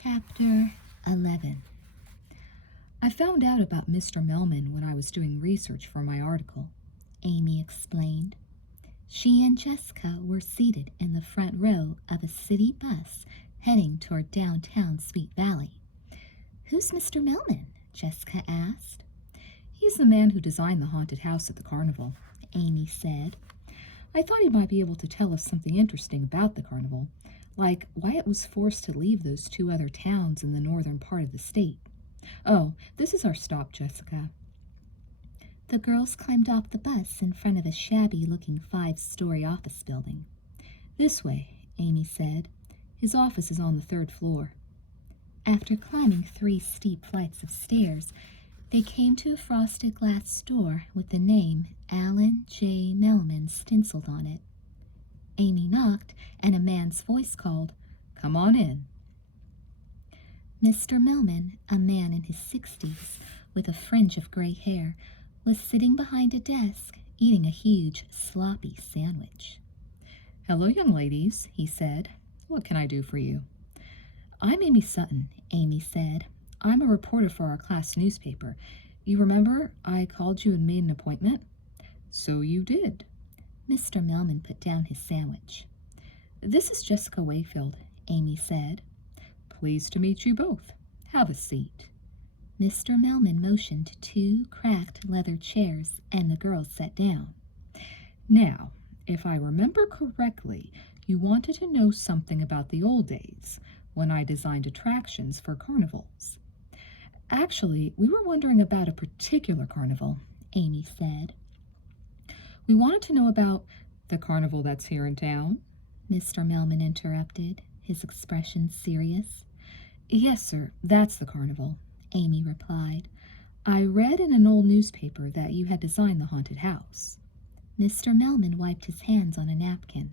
Chapter 11. I found out about Mr. Melman when I was doing research for my article, Amy explained. She and Jessica were seated in the front row of a city bus heading toward downtown Sweet Valley. Who's Mr. Melman? Jessica asked. He's the man who designed the haunted house at the carnival, Amy said. I thought he might be able to tell us something interesting about the carnival, like why it was forced to leave those two other towns in the northern part of the state. Oh, this is our stop, Jessica. The girls climbed off the bus in front of a shabby-looking 5-story office building. This way, Amy said. His office is on the 3rd floor. After climbing 3 steep flights of stairs, they came to a frosted glass door with the name Alan J. Melman stenciled on it. Amy knocked, and a man's voice called, "Come on in." Mr. Melman, a man in his 60s with a fringe of gray hair, was sitting behind a desk eating a huge, sloppy sandwich. "Hello, young ladies," he said. "What can I do for you?" "I'm Amy Sutton," Amy said. "I'm a reporter for our class newspaper. You remember I called you and made an appointment?" "So you did." Mr. Melman put down his sandwich. "This is Jessica Wayfield," Amy said. "Pleased to meet you both. Have a seat." Mr. Melman motioned to 2 cracked leather chairs, and the girls sat down. "Now, if I remember correctly, you wanted to know something about the old days, when I designed attractions for carnivals." "Actually, we were wondering about a particular carnival," Amy said. "We wanted to know about the carnival that's here in town," Mr. Melman interrupted, his expression serious. "Yes, sir, that's the carnival," Amy replied. "I read in an old newspaper that you had designed the haunted house." Mr. Melman wiped his hands on a napkin.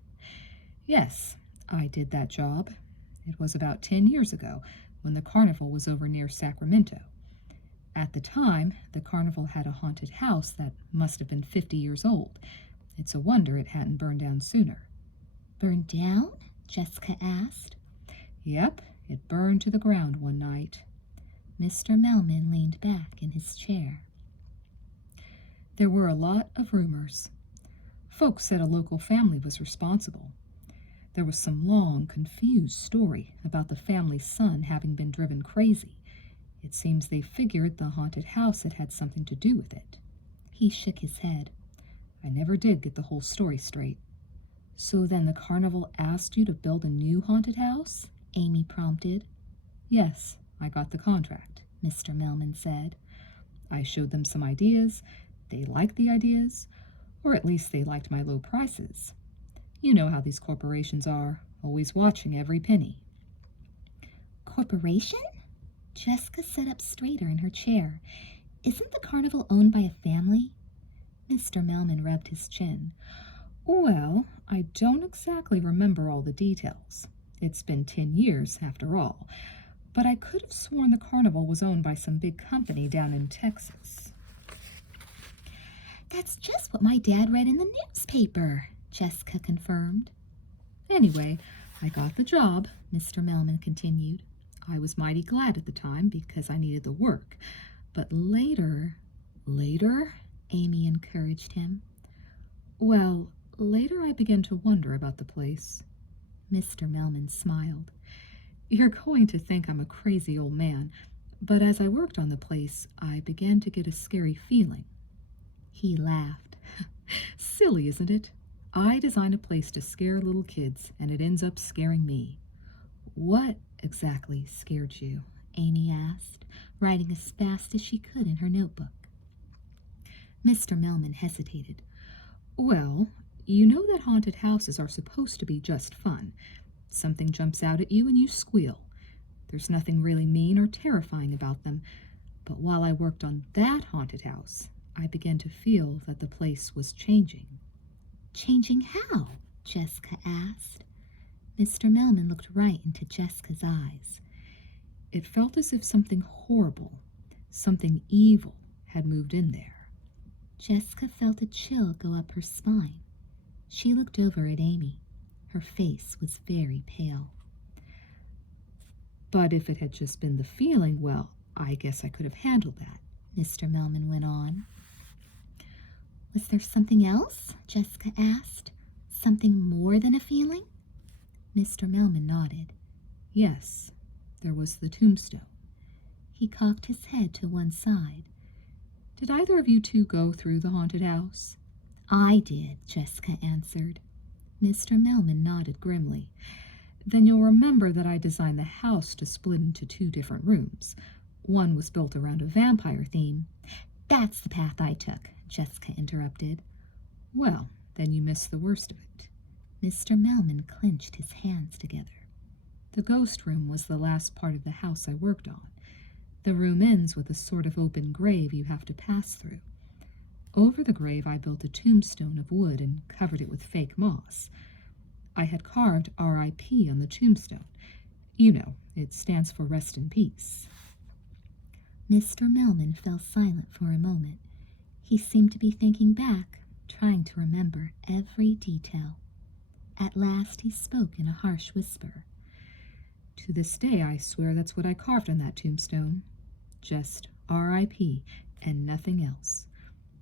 "Yes, I did that job. It was about 10 years ago, when the carnival was over near Sacramento. At the time, the carnival had a haunted house that must have been 50 years old. It's a wonder it hadn't burned down sooner." "Burned down?" Jessica asked. "Yep, it burned to the ground one night." Mr. Melman leaned back in his chair. "There were a lot of rumors. Folks said a local family was responsible. There was some long, confused story about the family's son having been driven crazy. It seems they figured the haunted house had something to do with it." He shook his head. "I never did get the whole story straight." "So then the carnival asked you to build a new haunted house?" Amy prompted. "Yes, I got the contract," Mr. Melman said. "I showed them some ideas. They liked the ideas, or at least they liked my low prices. You know how these corporations are, always watching every penny." "Corporation?" Jessica sat up straighter in her chair. "Isn't the carnival owned by a family?" Mr. Melman rubbed his chin. "Well, I don't exactly remember all the details. It's been 10 years, after all. But I could have sworn the carnival was owned by some big company down in Texas." "That's just what my dad read in the newspaper," Jessica confirmed. "Anyway, I got the job," Mr. Melman continued. "I was mighty glad at the time because I needed the work. But later, Amy encouraged him. "Well, later I began to wonder about the place." Mr. Melman smiled. "You're going to think I'm a crazy old man, but as I worked on the place, I began to get a scary feeling." He laughed. "Silly, isn't it? I design a place to scare little kids, and it ends up scaring me." "What exactly scared you?" Amy asked, writing as fast as she could in her notebook. Mr. Melman hesitated. "Well, you know that haunted houses are supposed to be just fun. Something jumps out at you and you squeal. There's nothing really mean or terrifying about them. But while I worked on that haunted house, I began to feel that the place was changing." "Changing how?" Jessica asked. Mr. Melman looked right into Jessica's eyes. "It felt as if something horrible, something evil, had moved in there." Jessica felt a chill go up her spine. She looked over at Amy. Her face was very pale. But if it had just been the feeling, well, I guess I could have handled that, Mr. Melman went on. Was there something else? Jessica asked. Something more than a feeling? Mr. Melman nodded. Yes, there was the tombstone. He cocked his head to one side. Did either of you two go through the haunted house? I did, Jessica answered. Mr. Melman nodded grimly. Then you'll remember that I designed the house to split into 2 different rooms. One was built around a vampire theme. That's the path I took, Jessica interrupted. Well, then you missed the worst of it. Mr. Melman clenched his hands together. The ghost room was the last part of the house I worked on. The room ends with a sort of open grave you have to pass through. Over the grave I built a tombstone of wood and covered it with fake moss. I had carved R.I.P. on the tombstone. You know, it stands for rest in peace. Mr. Melman fell silent for a moment. He seemed to be thinking back, trying to remember every detail. At last he spoke in a harsh whisper. To this day I swear that's what I carved on that tombstone. Just R.I.P. and nothing else.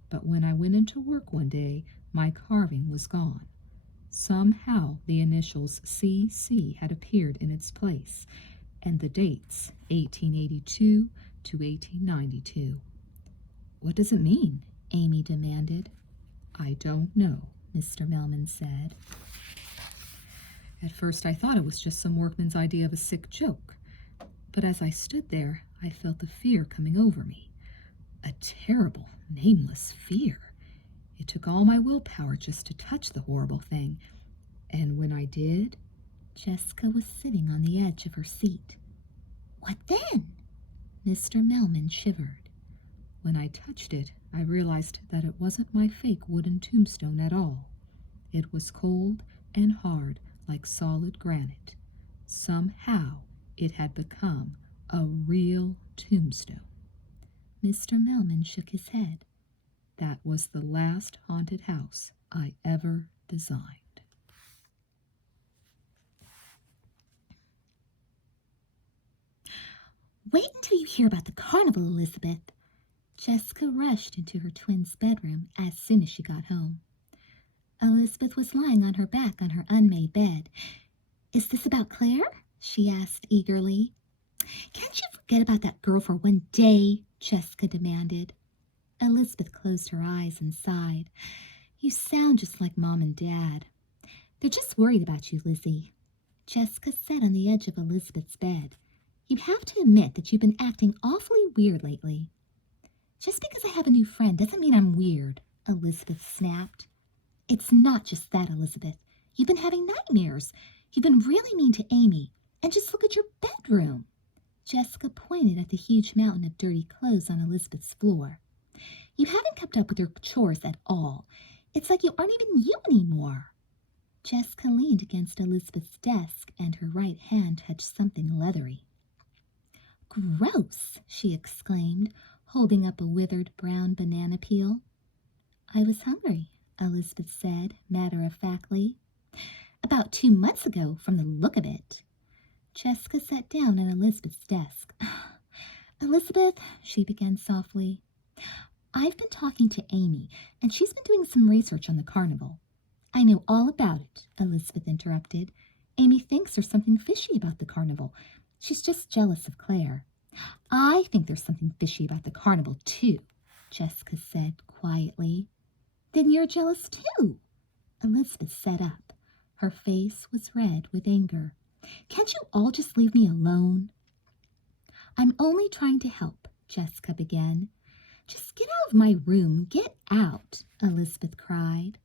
But when I went into work one day, my carving was gone. Somehow the initials C.C. had appeared in its place, and the dates 1882 to 1892. What does it mean? Amy demanded. I don't know, Mr. Melman said. At first I thought it was just some workman's idea of a sick joke, but as I stood there, I felt the fear coming over me. A terrible, nameless fear. It took all my willpower just to touch the horrible thing, and when I did... Jessica was sitting on the edge of her seat. What then? Mr. Melman shivered. When I touched it, I realized that it wasn't my fake wooden tombstone at all. It was cold and hard like solid granite. Somehow it had become a real tombstone. Mr. Melman shook his head. That was the last haunted house I ever designed. Wait until you hear about the carnival, Elizabeth. Jessica rushed into her twin's bedroom as soon as she got home. Elizabeth was lying on her back on her unmade bed. Is this about Claire? She asked eagerly. Can't you forget about that girl for one day? Jessica demanded. Elizabeth closed her eyes and sighed. You sound just like Mom and Dad. They're just worried about you, Lizzie. Jessica sat on the edge of Elizabeth's bed. You have to admit that you've been acting awfully weird lately. Just because I have a new friend doesn't mean I'm weird, Elizabeth snapped. It's not just that, Elizabeth. You've been having nightmares. You've been really mean to Amy. And just look at your bedroom. Jessica pointed at the huge mountain of dirty clothes on Elizabeth's floor. You haven't kept up with your chores at all. It's like you aren't even you anymore. Jessica leaned against Elizabeth's desk and her right hand touched something leathery. Gross, she exclaimed, holding up a withered brown banana peel. I was hungry, Elizabeth said, matter-of-factly. About 2 months ago, from the look of it. Jessica sat down at Elizabeth's desk. Elizabeth, she began softly, I've been talking to Amy, and she's been doing some research on the carnival. I know all about it, Elizabeth interrupted. Amy thinks there's something fishy about the carnival. She's just jealous of Claire. I think there's something fishy about the carnival, too, Jessica said quietly. Then you're jealous, too. Elizabeth sat up. Her face was red with anger. Can't you all just leave me alone? I'm only trying to help, Jessica began. Just get out of my room. Get out, Elizabeth cried.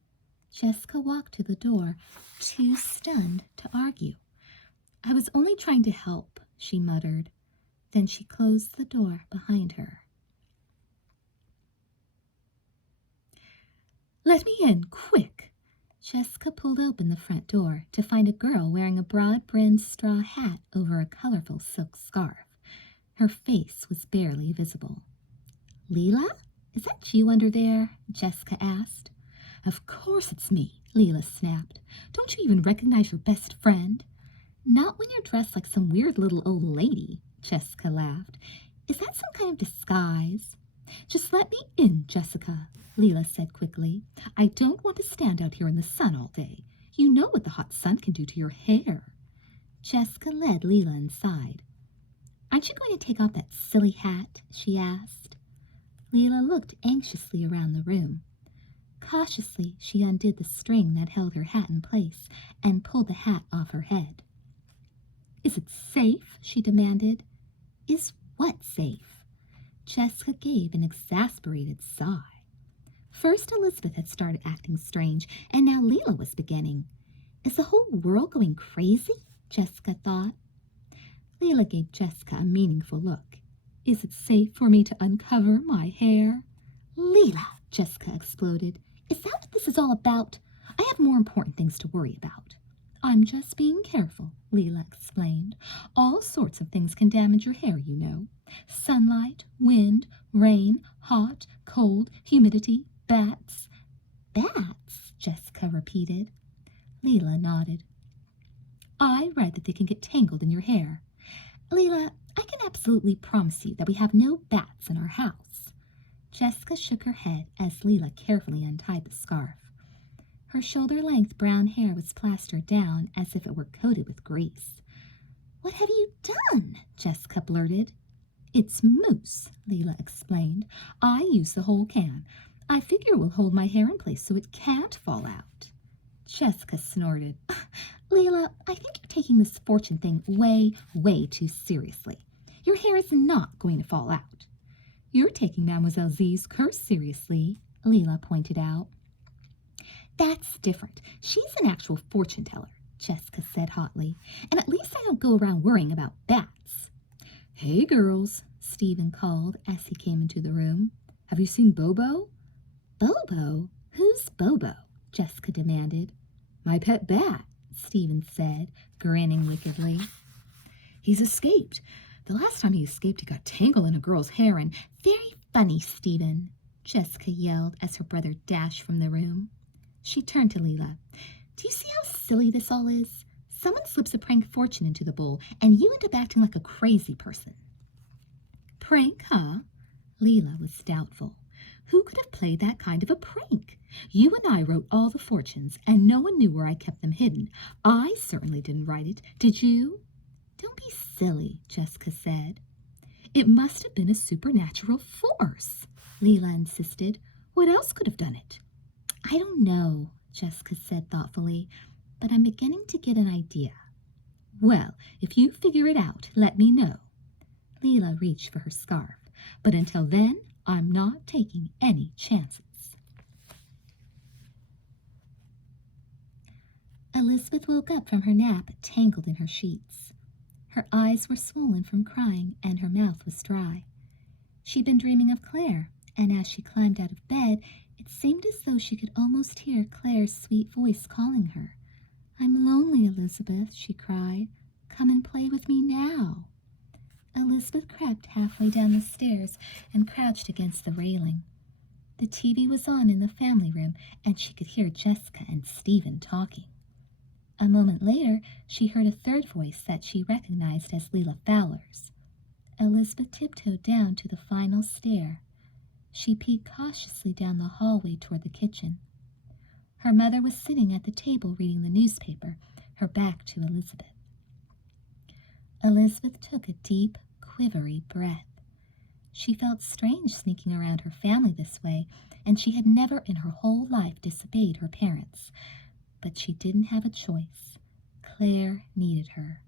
Jessica walked to the door, too stunned to argue. I was only trying to help, she muttered. Then she closed the door behind her. Let me in, quick! Jessica pulled open the front door to find a girl wearing a broad-brimmed straw hat over a colorful silk scarf. Her face was barely visible. Leela? Is that you under there? Jessica asked. Of course it's me, Leela snapped. Don't you even recognize your best friend? Not when you're dressed like some weird little old lady, Jessica laughed. Is that some kind of disguise? Just let me in, Jessica, Leela said quickly. I don't want to stand out here in the sun all day. You know what the hot sun can do to your hair. Jessica led Leela inside. Aren't you going to take off that silly hat? She asked. Leela looked anxiously around the room. Cautiously, she undid the string that held her hat in place and pulled the hat off her head. Is it safe? She demanded. Is what safe? Jessica gave an exasperated sigh. First Elizabeth had started acting strange, and now Leela was beginning. Is the whole world going crazy? Jessica thought. Leela gave Jessica a meaningful look. Is it safe for me to uncover my hair? Leela, Jessica exploded. Is that what this is all about? I have more important things to worry about. I'm just being careful, Leela explained. All sorts of things can damage your hair, you know. Sunlight, wind, rain, hot, cold, humidity, bats. Bats? Jessica repeated. Leela nodded. I read that they can get tangled in your hair. Leela, I can absolutely promise you that we have no bats in our house. Jessica shook her head as Leela carefully untied the scarf. Her shoulder-length brown hair was plastered down as if it were coated with grease. What have you done? Jessica blurted. It's mousse, Leela explained. I use the whole can. I figure it will hold my hair in place so it can't fall out. Jessica snorted. Leela, I think you're taking this fortune thing way, way too seriously. Your hair is not going to fall out. You're taking Mademoiselle Z's curse seriously, Leela pointed out. That's different. She's an actual fortune teller, Jessica said hotly, and at least I don't go around worrying about bats. Hey, girls, Stephen called as he came into the room. Have you seen Bobo? Bobo? Who's Bobo? Jessica demanded. My pet bat, Stephen said, grinning wickedly. He's escaped. The last time he escaped, he got tangled in a girl's hair and... Very funny, Stephen, Jessica yelled as her brother dashed from the room. She turned to Leela. Do you see how silly this all is? Someone slips a prank fortune into the bowl, and you end up acting like a crazy person. Prank, huh? Leela was doubtful. Who could have played that kind of a prank? You and I wrote all the fortunes, and no one knew where I kept them hidden. I certainly didn't write it. Did you? Don't be silly, Jessica said. It must have been a supernatural force, Leela insisted. What else could have done it? I don't know, Jessica said thoughtfully, but I'm beginning to get an idea. Well, if you figure it out, let me know. Leela reached for her scarf, but until then, I'm not taking any chances. Elizabeth woke up from her nap, tangled in her sheets. Her eyes were swollen from crying, and her mouth was dry. She'd been dreaming of Claire, and as she climbed out of bed, it seemed as though she could almost hear Claire's sweet voice calling her. I'm lonely, Elizabeth, she cried. Come and play with me now. Elizabeth crept halfway down the stairs and crouched against the railing. The TV was on in the family room, and she could hear Jessica and Stephen talking. A moment later, she heard a third voice that she recognized as Leela Fowler's. Elizabeth tiptoed down to the final stair. She peeked cautiously down the hallway toward the kitchen. Her mother was sitting at the table reading the newspaper, her back to Elizabeth. Elizabeth took a deep, quivery breath. She felt strange sneaking around her family this way, and she had never in her whole life disobeyed her parents. But she didn't have a choice. Claire needed her.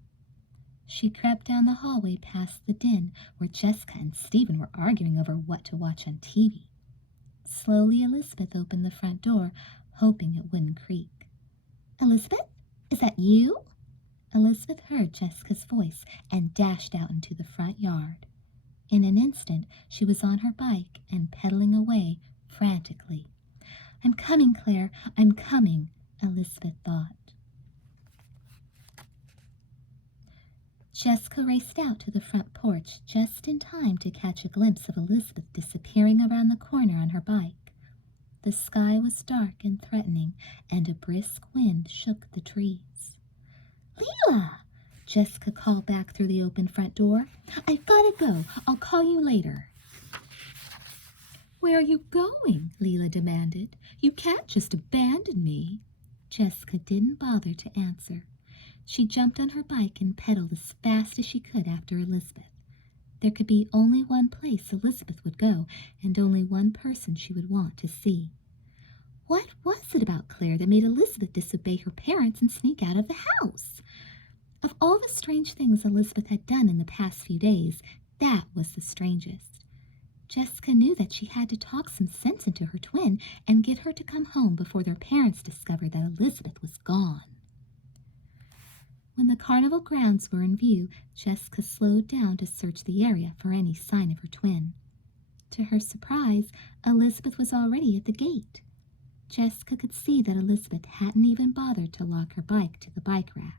She crept down the hallway past the den where Jessica and Stephen were arguing over what to watch on TV. Slowly, Elizabeth opened the front door, hoping it wouldn't creak. Elizabeth? Is that you? Elizabeth heard Jessica's voice and dashed out into the front yard. In an instant, she was on her bike and pedaling away frantically. I'm coming, Claire, I'm coming, Elizabeth thought. Jessica raced out to the front porch just in time to catch a glimpse of Elizabeth disappearing around the corner on her bike. The sky was dark and threatening, and a brisk wind shook the trees. Leela! Jessica called back through the open front door. "I've got to go. I'll call you later." "Where are you going?" Leela demanded. "You can't just abandon me." Jessica didn't bother to answer. She jumped on her bike and pedaled as fast as she could after Elizabeth. There could be only one place Elizabeth would go, and only one person she would want to see. What was it about Claire that made Elizabeth disobey her parents and sneak out of the house? Of all the strange things Elizabeth had done in the past few days, that was the strangest. Jessica knew that she had to talk some sense into her twin and get her to come home before their parents discovered that Elizabeth was gone. When the carnival grounds were in view, Jessica slowed down to search the area for any sign of her twin. To her surprise, Elizabeth was already at the gate. Jessica could see that Elizabeth hadn't even bothered to lock her bike to the bike rack.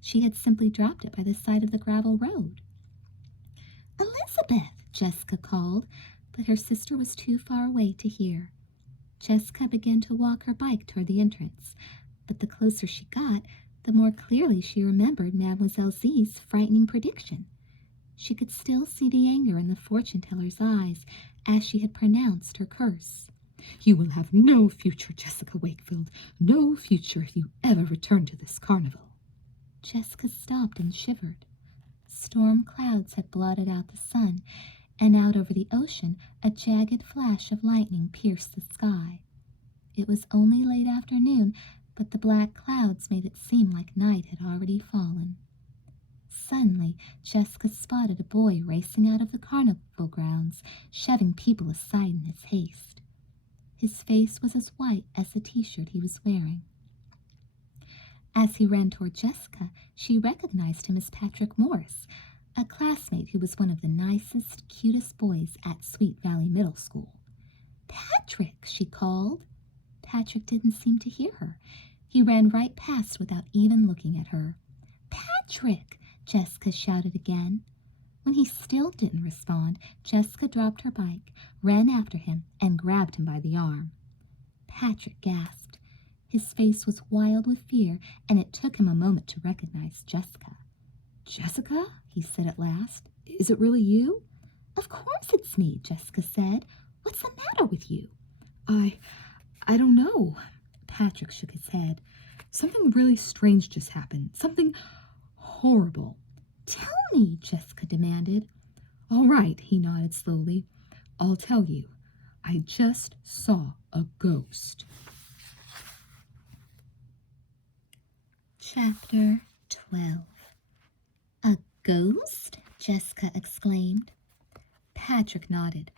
She had simply dropped it by the side of the gravel road. "Elizabeth!" Jessica called, but her sister was too far away to hear. Jessica began to walk her bike toward the entrance, but the closer she got, the more clearly she remembered Mademoiselle Z's frightening prediction. She could still see the anger in the fortune-teller's eyes as she had pronounced her curse. "You will have no future, Jessica Wakefield, no future if you ever return to this carnival." Jessica stopped and shivered. Storm clouds had blotted out the sun, and out over the ocean a jagged flash of lightning pierced the sky. It was only late afternoon, but the black clouds made it seem like night had already fallen. Suddenly, Jessica spotted a boy racing out of the carnival grounds, shoving people aside in his haste. His face was as white as the t-shirt he was wearing. As he ran toward Jessica, she recognized him as Patrick Morris, a classmate who was one of the nicest, cutest boys at Sweet Valley Middle School. "Patrick!" she called. Patrick didn't seem to hear her. He ran right past without even looking at her. "Patrick!" Jessica shouted again. When he still didn't respond, Jessica dropped her bike, ran after him, and grabbed him by the arm. Patrick gasped. His face was wild with fear, and it took him a moment to recognize Jessica. "Jessica?" he said at last. "Is it really you?" "Of course it's me," Jessica said. "What's the matter with you?" I don't know." Patrick shook his head. "Something really strange just happened. Something horrible." "Tell me," Jessica demanded. "All right," he nodded slowly. "I'll tell you. I just saw a ghost." Chapter 12. "A ghost?" Jessica exclaimed. Patrick nodded.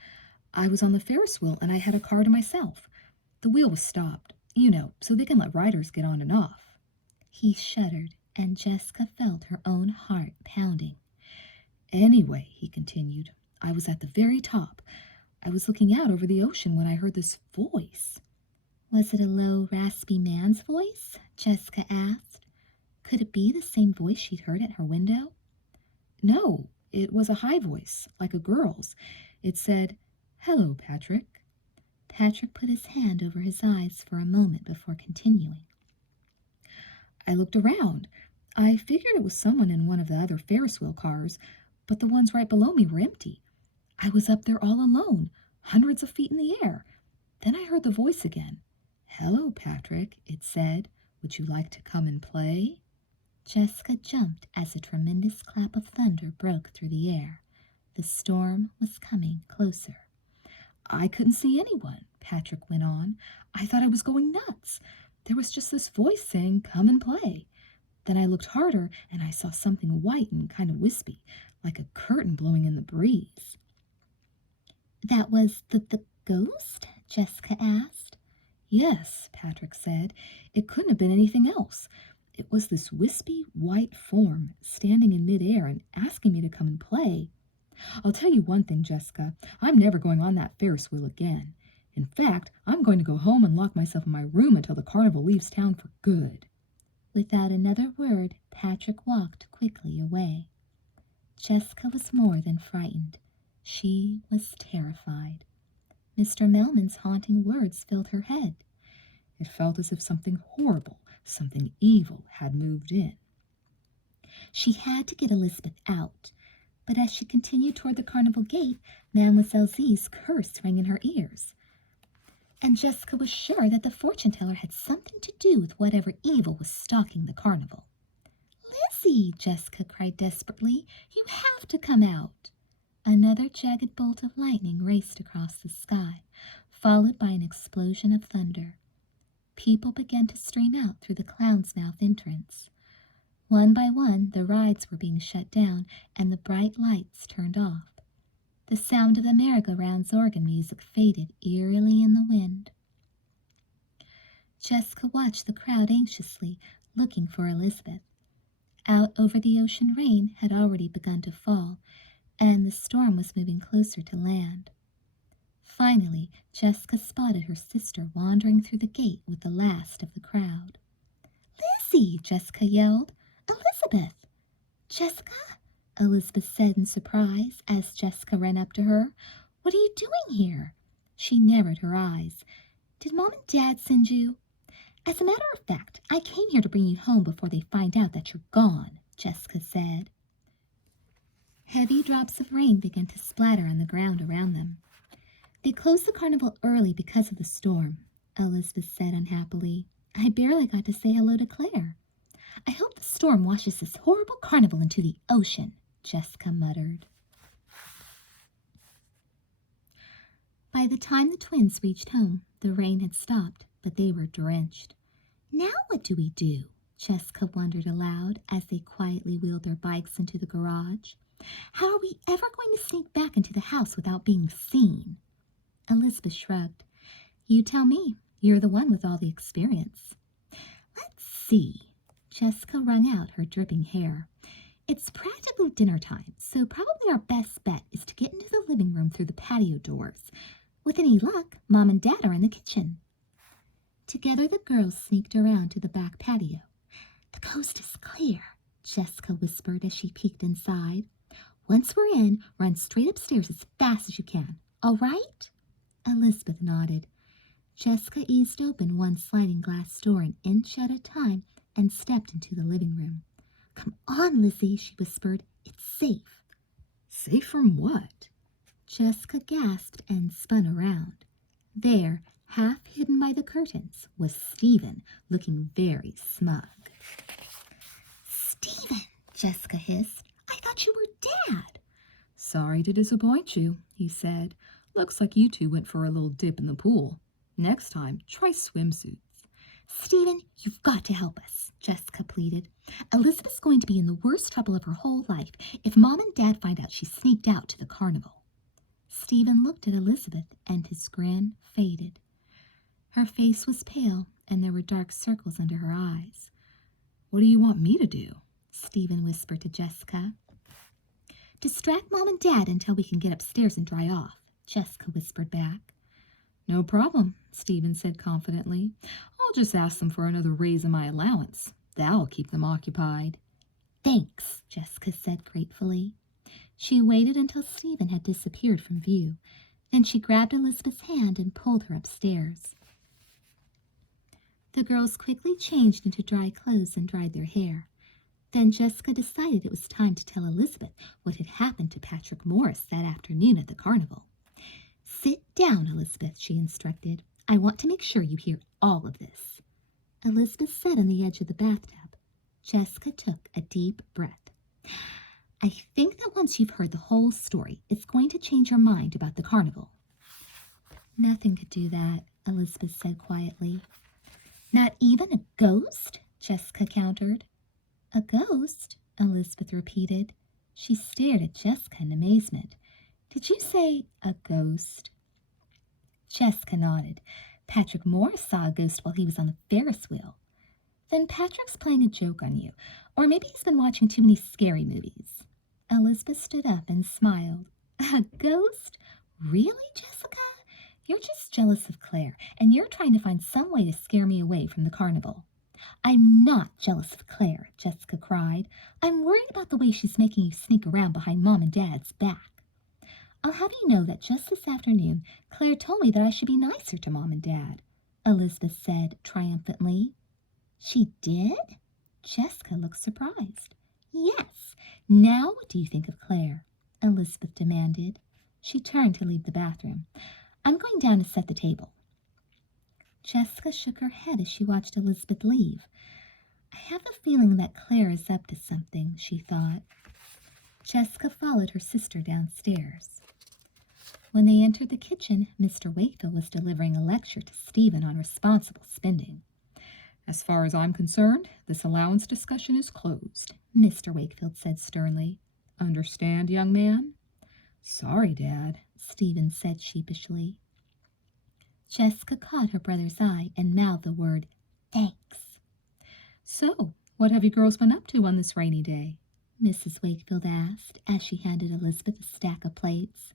"I was on the Ferris wheel and I had a car to myself. The wheel was stopped, so they can let riders get on and off." He shuddered, and Jessica felt her own heart pounding. "Anyway," he continued, "I was at the very top. I was looking out over the ocean when I heard this voice." Was it a low, raspy man's voice? Jessica asked. Could it be the same voice she'd heard at her window? "No, it was a high voice, like a girl's. It said, 'Hello, Patrick.'" Patrick put his hand over his eyes for a moment before continuing. "I looked around. I figured it was someone in one of the other Ferris wheel cars, but the ones right below me were empty. I was up there all alone, hundreds of feet in the air. Then I heard the voice again. 'Hello, Patrick,' it said. 'Would you like to come and play?'" Jessica jumped as a tremendous clap of thunder broke through the air. The storm was coming closer. "I couldn't see anyone," Patrick went on. "I thought I was going nuts. There was just this voice saying, 'Come and play.' Then I looked harder, and I saw something white and kind of wispy, like a curtain blowing in the breeze." "That was the ghost?" Jessica asked. "Yes," Patrick said. "It couldn't have been anything else. It was this wispy white form standing in midair and asking me to come and play. I'll tell you one thing, Jessica. I'm never going on that Ferris wheel again. In fact, I'm going to go home and lock myself in my room until the carnival leaves town for good." Without another word, Patrick walked quickly away. Jessica was more than frightened. She was terrified. Mr. Melman's haunting words filled her head. It felt as if something horrible, something evil had moved in. She had to get Elizabeth out, but as she continued toward the carnival gate, Mademoiselle Z's curse rang in her ears, and Jessica was sure that the fortune teller had something to do with whatever evil was stalking the carnival. Lizzie, Jessica cried desperately, you have to come out. Another jagged bolt of lightning raced across the sky, followed by an explosion of thunder. People began to stream out through the Clown's Mouth entrance. One by one, the rides were being shut down and the bright lights turned off. The sound of the merry-go-round's organ music faded eerily in the wind. Jessica watched the crowd anxiously, looking for Elizabeth. Out over the ocean, rain had already begun to fall, and the storm was moving closer to land. Finally, Jessica spotted her sister wandering through the gate with the last of the crowd. Lizzie, Jessica yelled. Elizabeth! Jessica? Elizabeth said in surprise as Jessica ran up to her. What are you doing here? She narrowed her eyes. Did Mom and Dad send you? As a matter of fact, I came here to bring you home before they find out that you're gone, Jessica said. Heavy drops of rain began to splatter on the ground around them. They closed the carnival early because of the storm, Elizabeth said unhappily. I barely got to say hello to Claire. I hope the storm washes this horrible carnival into the ocean, Jessica muttered. By the time the twins reached home, the rain had stopped, but they were drenched. Now what do we do? Jessica wondered aloud as they quietly wheeled their bikes into the garage. How are we ever going to sneak back into the house without being seen? Elizabeth shrugged. You tell me. You're the one with all the experience. Let's see. Jessica wrung out her dripping hair. It's practically dinner time, so probably our best bet is to get into the living room through the patio doors. With any luck, Mom and Dad are in the kitchen. Together the girls sneaked around to the back patio. The coast is clear, Jessica whispered as she peeked inside. Once we're in, run straight upstairs as fast as you can. All right? Elizabeth nodded. Jessica eased open one sliding glass door an inch at a time and stepped into the living room. Come on, Lizzie, she whispered. It's safe. Safe from what? Jessica gasped and spun around. There, half hidden by the curtains, was Stephen, looking very smug. Stephen, Jessica hissed. I thought you were Dad. Sorry to disappoint you, he said. Looks like you two went for a little dip in the pool. Next time, try swimsuits. Stephen, you've got to help us, Jessica pleaded. Elizabeth's going to be in the worst trouble of her whole life if Mom and Dad find out she sneaked out to the carnival. Stephen looked at Elizabeth and his grin faded. Her face was pale and there were dark circles under her eyes. What do you want me to do? Stephen whispered to Jessica. Distract Mom and Dad until we can get upstairs and dry off, Jessica whispered back. No problem, Stephen said confidently. I'll just ask them for another raise in my allowance. That'll keep them occupied. Thanks, Jessica said gratefully. She waited until Stephen had disappeared from view. Then she grabbed Elizabeth's hand and pulled her upstairs. The girls quickly changed into dry clothes and dried their hair. Then Jessica decided it was time to tell Elizabeth what had happened to Patrick Morris that afternoon at the carnival. Sit down, Elizabeth, she instructed. I want to make sure you hear all of this. Elizabeth sat on the edge of the bathtub. Jessica took a deep breath. I think that once you've heard the whole story, it's going to change your mind about the carnival. Nothing could do that, Elizabeth said quietly. Not even a ghost? Jessica countered. A ghost? Elizabeth repeated. She stared at Jessica in amazement. Did you say a ghost? Jessica nodded. Patrick Morris saw a ghost while he was on the Ferris wheel. Then Patrick's playing a joke on you, or maybe he's been watching too many scary movies. Elizabeth stood up and smiled. A ghost? Really, Jessica? You're just jealous of Claire, and you're trying to find some way to scare me away from the carnival. I'm not jealous of Claire, Jessica cried. I'm worried about the way she's making you sneak around behind Mom and Dad's back. I'll have you know that just this afternoon, Claire told me that I should be nicer to Mom and Dad, Elizabeth said triumphantly. She did? Jessica looked surprised. Yes. Now what do you think of Claire? Elizabeth demanded. She turned to leave the bathroom. I'm going down to set the table. Jessica shook her head as she watched Elizabeth leave. I have a feeling that Claire is up to something, she thought. Jessica followed her sister downstairs. When they entered the kitchen, Mr. Wakefield was delivering a lecture to Stephen on responsible spending. As far as I'm concerned, this allowance discussion is closed, Mr. Wakefield said sternly. Understand, young man? Sorry, Dad, Stephen said sheepishly. Jessica caught her brother's eye and mouthed the word, thanks. So, what have you girls been up to on this rainy day? Mrs. Wakefield asked as she handed Elizabeth a stack of plates.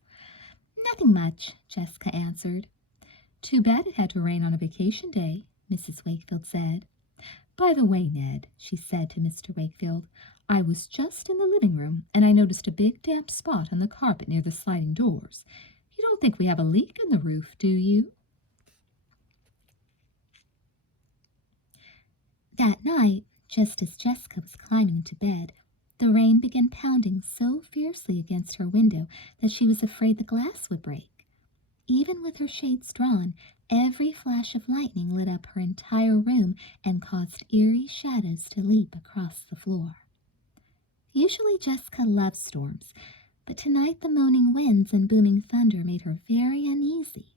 Nothing much, Jessica answered. Too bad it had to rain on a vacation day, Mrs. Wakefield said. By the way, Ned, she said to Mr. Wakefield, I was just in the living room and I noticed a big damp spot on the carpet near the sliding doors. You don't think we have a leak in the roof, do you? That night, just as Jessica was climbing into bed, the rain began pounding so fiercely against her window that she was afraid the glass would break. Even with her shades drawn, every flash of lightning lit up her entire room and caused eerie shadows to leap across the floor. Usually Jessica loves storms, but tonight the moaning winds and booming thunder made her very uneasy.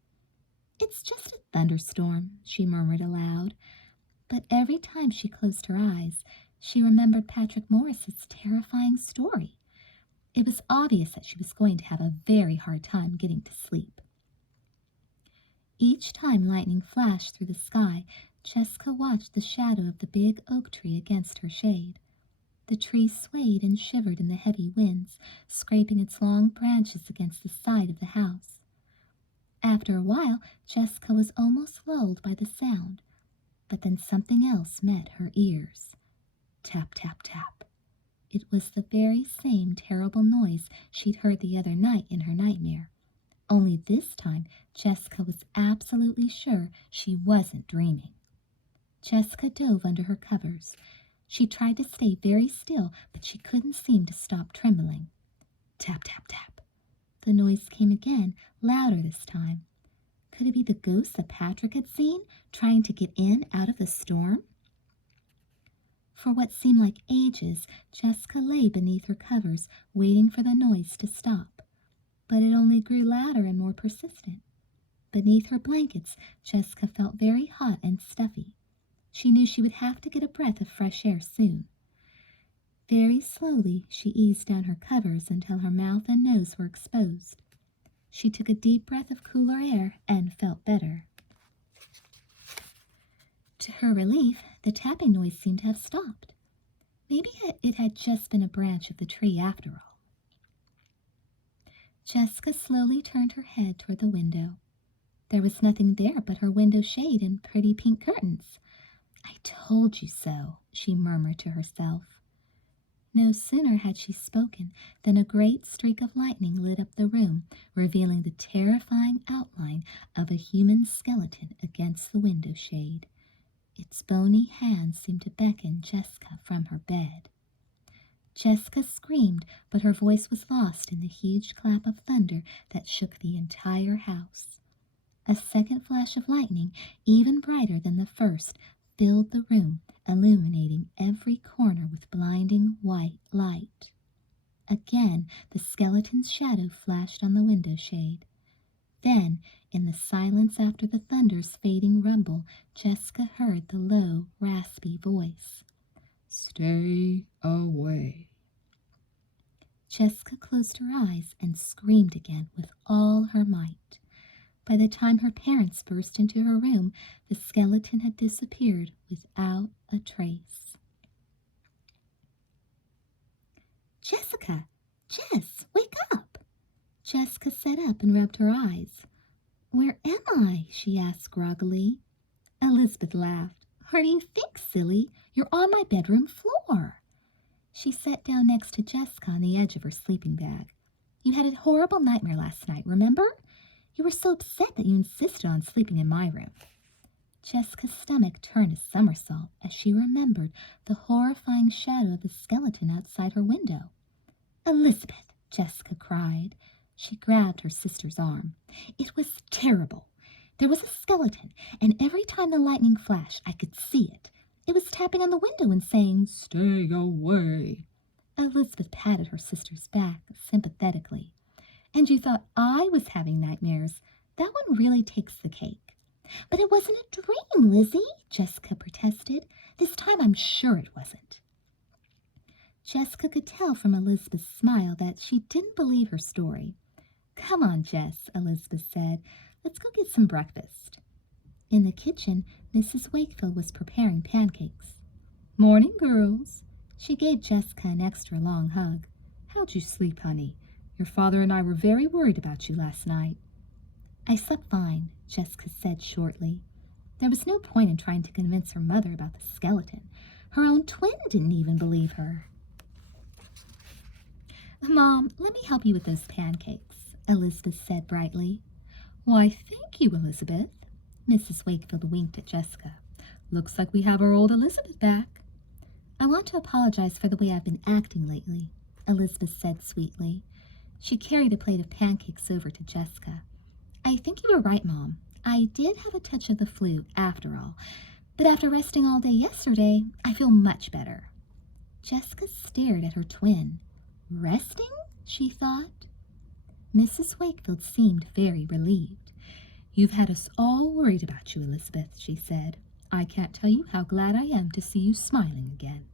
It's just a thunderstorm, she murmured aloud, but every time she closed her eyes, she remembered Patrick Morris's terrifying story. It was obvious that she was going to have a very hard time getting to sleep. Each time lightning flashed through the sky, Jessica watched the shadow of the big oak tree against her shade. The tree swayed and shivered in the heavy winds, scraping its long branches against the side of the house. After a while, Jessica was almost lulled by the sound, but then something else met her ears. Tap, tap, tap. It was the very same terrible noise she'd heard the other night in her nightmare. Only this time, Jessica was absolutely sure she wasn't dreaming. Jessica dove under her covers. She tried to stay very still, but she couldn't seem to stop trembling. Tap, tap, tap. The noise came again, louder this time. Could it be the ghost that Patrick had seen, trying to get in out of the storm? For what seemed like ages, Jessica lay beneath her covers, waiting for the noise to stop. But it only grew louder and more persistent. Beneath her blankets, Jessica felt very hot and stuffy. She knew she would have to get a breath of fresh air soon. Very slowly, she eased down her covers until her mouth and nose were exposed. She took a deep breath of cooler air and felt better. To her relief, the tapping noise seemed to have stopped. Maybe it had just been a branch of the tree after all. Jessica slowly turned her head toward the window. There was nothing there but her window shade and pretty pink curtains. I told you so, she murmured to herself. No sooner had she spoken than a great streak of lightning lit up the room, revealing the terrifying outline of a human skeleton against the window shade. Its bony hands seemed to beckon Jessica from her bed. Jessica screamed, but her voice was lost in the huge clap of thunder that shook the entire house. A second flash of lightning, even brighter than the first, filled the room, illuminating every corner with blinding white light. Again, the skeleton's shadow flashed on the window shade. Then, in the silence after the thunder's fading rumble, Jessica heard the low, raspy voice. Stay away. Jessica closed her eyes and screamed again with all her might. By the time her parents burst into her room, the skeleton had disappeared without a trace. Jessica! Jess, wake up! Jessica sat up and rubbed her eyes. Where am I? She asked groggily. Elizabeth laughed. Where do you think, silly? You're on my bedroom floor. She sat down next to Jessica on the edge of her sleeping bag. You had a horrible nightmare last night, remember? You were so upset that you insisted on sleeping in my room. Jessica's stomach turned a somersault as she remembered the horrifying shadow of the skeleton outside her window. Elizabeth, Jessica cried. She grabbed her sister's arm. It was terrible. There was a skeleton, and every time the lightning flashed, I could see it. It was tapping on the window and saying, "Stay away." Elizabeth patted her sister's back sympathetically. "And you thought I was having nightmares? That one really takes the cake." "But it wasn't a dream, Lizzie," Jessica protested. "This time I'm sure it wasn't." Jessica could tell from Elizabeth's smile that she didn't believe her story. "Come on, Jess," Elizabeth said. "Let's go get some breakfast." In the kitchen, Mrs. Wakefield was preparing pancakes. "Morning, girls." She gave Jessica an extra long hug. "How'd you sleep, honey? Your father and I were very worried about you last night." "I slept fine," Jessica said shortly. There was no point in trying to convince her mother about the skeleton. Her own twin didn't even believe her. "Mom, let me help you with those pancakes," Elizabeth said brightly. "Why, thank you, Elizabeth." Mrs. Wakefield winked at Jessica. "Looks like we have our old Elizabeth back." "I want to apologize for the way I've been acting lately," Elizabeth said sweetly. She carried a plate of pancakes over to Jessica. "I think you were right, Mom. I did have a touch of the flu, after all. But after resting all day yesterday, I feel much better." Jessica stared at her twin. "Resting?" she thought. Mrs. Wakefield seemed very relieved. "You've had us all worried about you, Elizabeth," she said. "I can't tell you how glad I am to see you smiling again."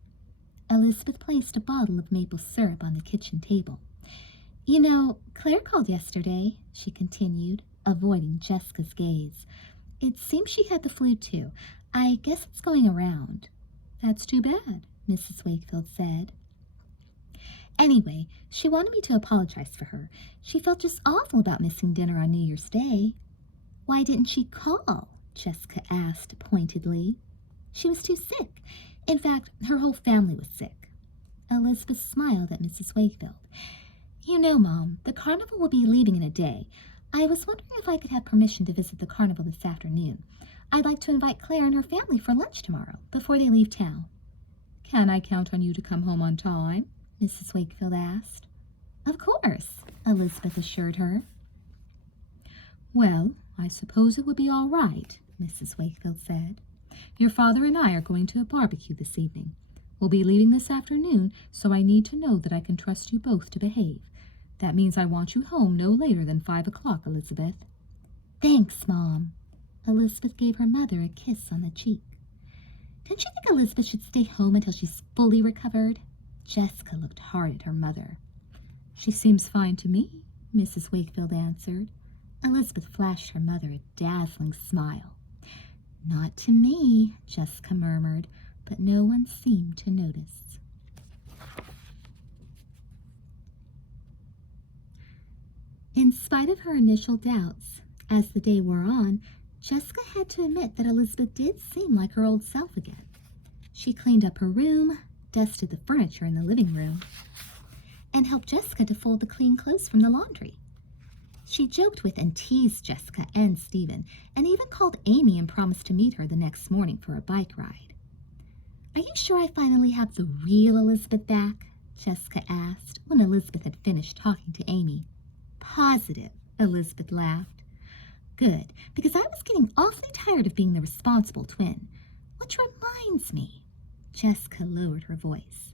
Elizabeth placed a bottle of maple syrup on the kitchen table. "You know, Claire called yesterday," she continued, avoiding Jessica's gaze. "It seems she had the flu too. I guess it's going around." "That's too bad," Mrs. Wakefield said. "Anyway, she wanted me to apologize for her. She felt just awful about missing dinner on New Year's Day." "Why didn't she call?" Jessica asked pointedly. "She was too sick. In fact, her whole family was sick." Elizabeth smiled at Mrs. Wakefield. "You know, Mom, the carnival will be leaving in a day. I was wondering if I could have permission to visit the carnival this afternoon. I'd like to invite Claire and her family for lunch tomorrow, before they leave town." "Can I count on you to come home on time?" Mrs. Wakefield asked. "Of course," Elizabeth assured her. "Well, I suppose it would be all right," Mrs. Wakefield said. "Your father and I are going to a barbecue this evening. We'll be leaving this afternoon, so I need to know that I can trust you both to behave. That means I want you home no later than 5 o'clock, Elizabeth." "Thanks, Mom." Elizabeth gave her mother a kiss on the cheek. "Don't you think Elizabeth should stay home until she's fully recovered?" Jessica looked hard at her mother. "She seems fine to me," Mrs. Wakefield answered. Elizabeth flashed her mother a dazzling smile. "Not to me," Jessica murmured, but no one seemed to notice. In spite of her initial doubts, as the day wore on, Jessica had to admit that Elizabeth did seem like her old self again. She cleaned up her room, dusted the furniture in the living room, and helped Jessica to fold the clean clothes from the laundry. She joked with and teased Jessica and Stephen, and even called Amy and promised to meet her the next morning for a bike ride. "Are you sure I finally have the real Elizabeth back?" Jessica asked when Elizabeth had finished talking to Amy. "Positive," Elizabeth laughed. "Good, because I was getting awfully tired of being the responsible twin. Which reminds me," Jessica lowered her voice,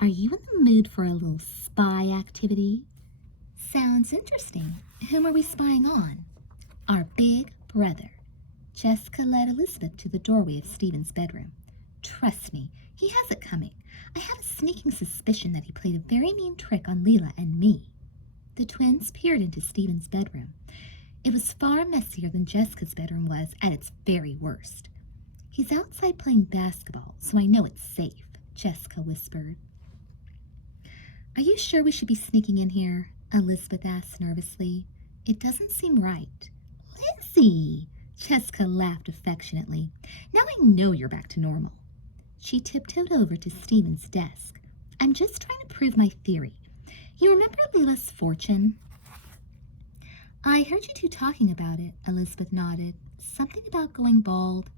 "are you in the mood for a little spy activity?" "Sounds interesting. Whom are we spying on?" "Our big brother." Jessica led Elizabeth to the doorway of Stephen's bedroom. "Trust me, he has it coming. I have a sneaking suspicion that he played a very mean trick on Leela and me." The twins peered into Stephen's bedroom. It was far messier than Jessica's bedroom was at its very worst. "He's outside playing basketball, so I know it's safe," Jessica whispered. "Are you sure we should be sneaking in here?" Elizabeth asked nervously. "It doesn't seem right." "Lizzie!" Jessica laughed affectionately. "Now I know you're back to normal." She tiptoed over to Stephen's desk. "I'm just trying to prove my theory. You remember Leela's fortune?" "I heard you two talking about it," Elizabeth nodded. "Something about going bald."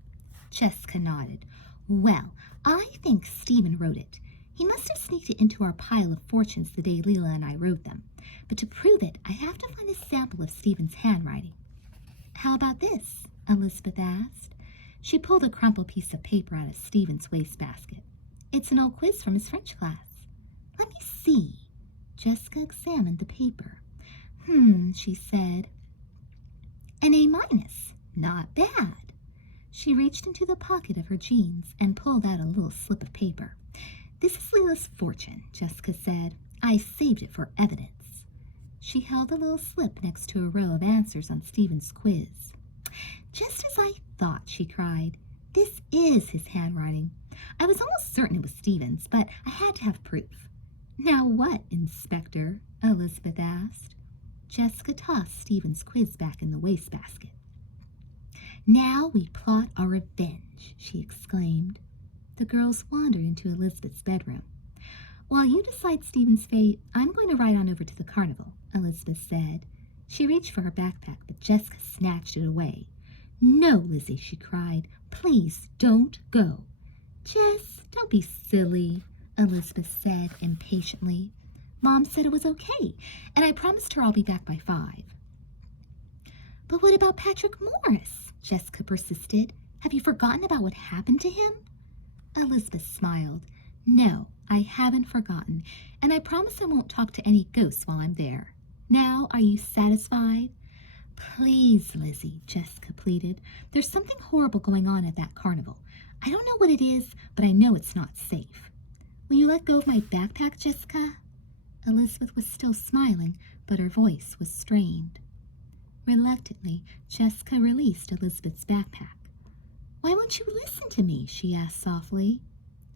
Jessica nodded. Well, I think Stephen wrote it. He must have sneaked it into our pile of fortunes the day Leela and I wrote them. But to prove it, I have to find a sample of Stephen's handwriting. How about this? Elizabeth asked. She pulled a crumpled piece of paper out of Stephen's wastebasket. It's an old quiz from his French class. Let me see. Jessica examined the paper. She said. An A minus. Not bad. She reached into the pocket of her jeans and pulled out a little slip of paper. This is Leela's fortune, Jessica said. I saved it for evidence. She held the little slip next to a row of answers on Stephen's quiz. Just as I thought, she cried. This is his handwriting. I was almost certain it was Stephen's, but I had to have proof. Now what, Inspector? Elizabeth asked. Jessica tossed Stephen's quiz back in the wastebasket. Now we plot our revenge, she exclaimed. The girls wandered into Elizabeth's bedroom. While you decide Stephen's fate, I'm going to ride on over to the carnival, Elizabeth said. She reached for her backpack, but Jessica snatched it away. No, Lizzie, she cried. Please don't go. Jess, don't be silly, Elizabeth said impatiently. Mom said it was okay, and I promised her I'll be back by 5. But what about Patrick Morris? Jessica persisted. Have you forgotten about what happened to him? Elizabeth smiled. No, I haven't forgotten, and I promise I won't talk to any ghosts while I'm there. Now, are you satisfied? Please, Lizzie, Jessica pleaded. There's something horrible going on at that carnival. I don't know what it is, but I know it's not safe. Will you let go of my backpack, Jessica? Elizabeth was still smiling, but her voice was strained. Reluctantly, Jessica released Elizabeth's backpack. Why won't you listen to me? She asked softly.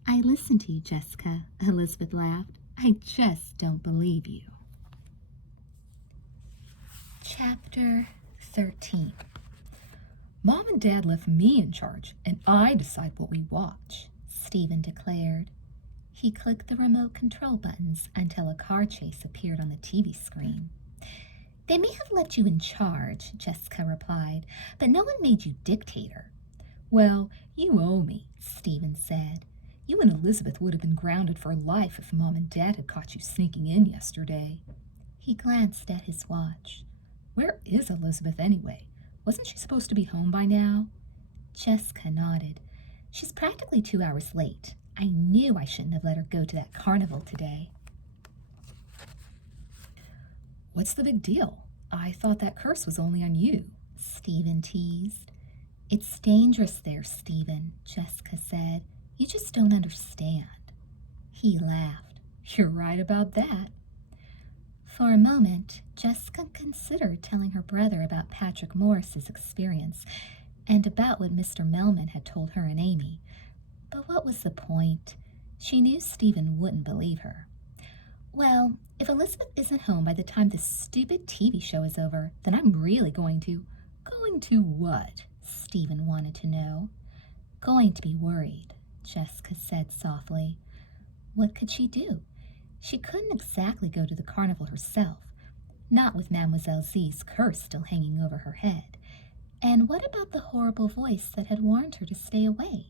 I listen to you, Jessica, Elizabeth laughed. I just don't believe you. Chapter 13. Mom and Dad left me in charge, and I decide what we watch, Stephen declared. He clicked the remote control buttons until a car chase appeared on the TV screen. They may have left you in charge, Jessica replied, but no one made you dictator. Well, you owe me, Stephen said. You and Elizabeth would have been grounded for life if Mom and Dad had caught you sneaking in yesterday. He glanced at his watch. Where is Elizabeth anyway? Wasn't she supposed to be home by now? Jessica nodded. She's practically 2 hours late. I knew I shouldn't have let her go to that carnival today. What's the big deal? I thought that curse was only on you, Stephen teased. It's dangerous there, Stephen, Jessica said. You just don't understand. He laughed. You're right about that. For a moment, Jessica considered telling her brother about Patrick Morris's experience and about what Mr. Melman had told her and Amy. But what was the point? She knew Stephen wouldn't believe her. Well, if Elizabeth isn't home by the time this stupid TV show is over, then I'm really going to... Going to what? Stephen wanted to know. Going to be worried, Jessica said softly. What could she do? She couldn't exactly go to the carnival herself, not with Mademoiselle Z's curse still hanging over her head. And what about the horrible voice that had warned her to stay away?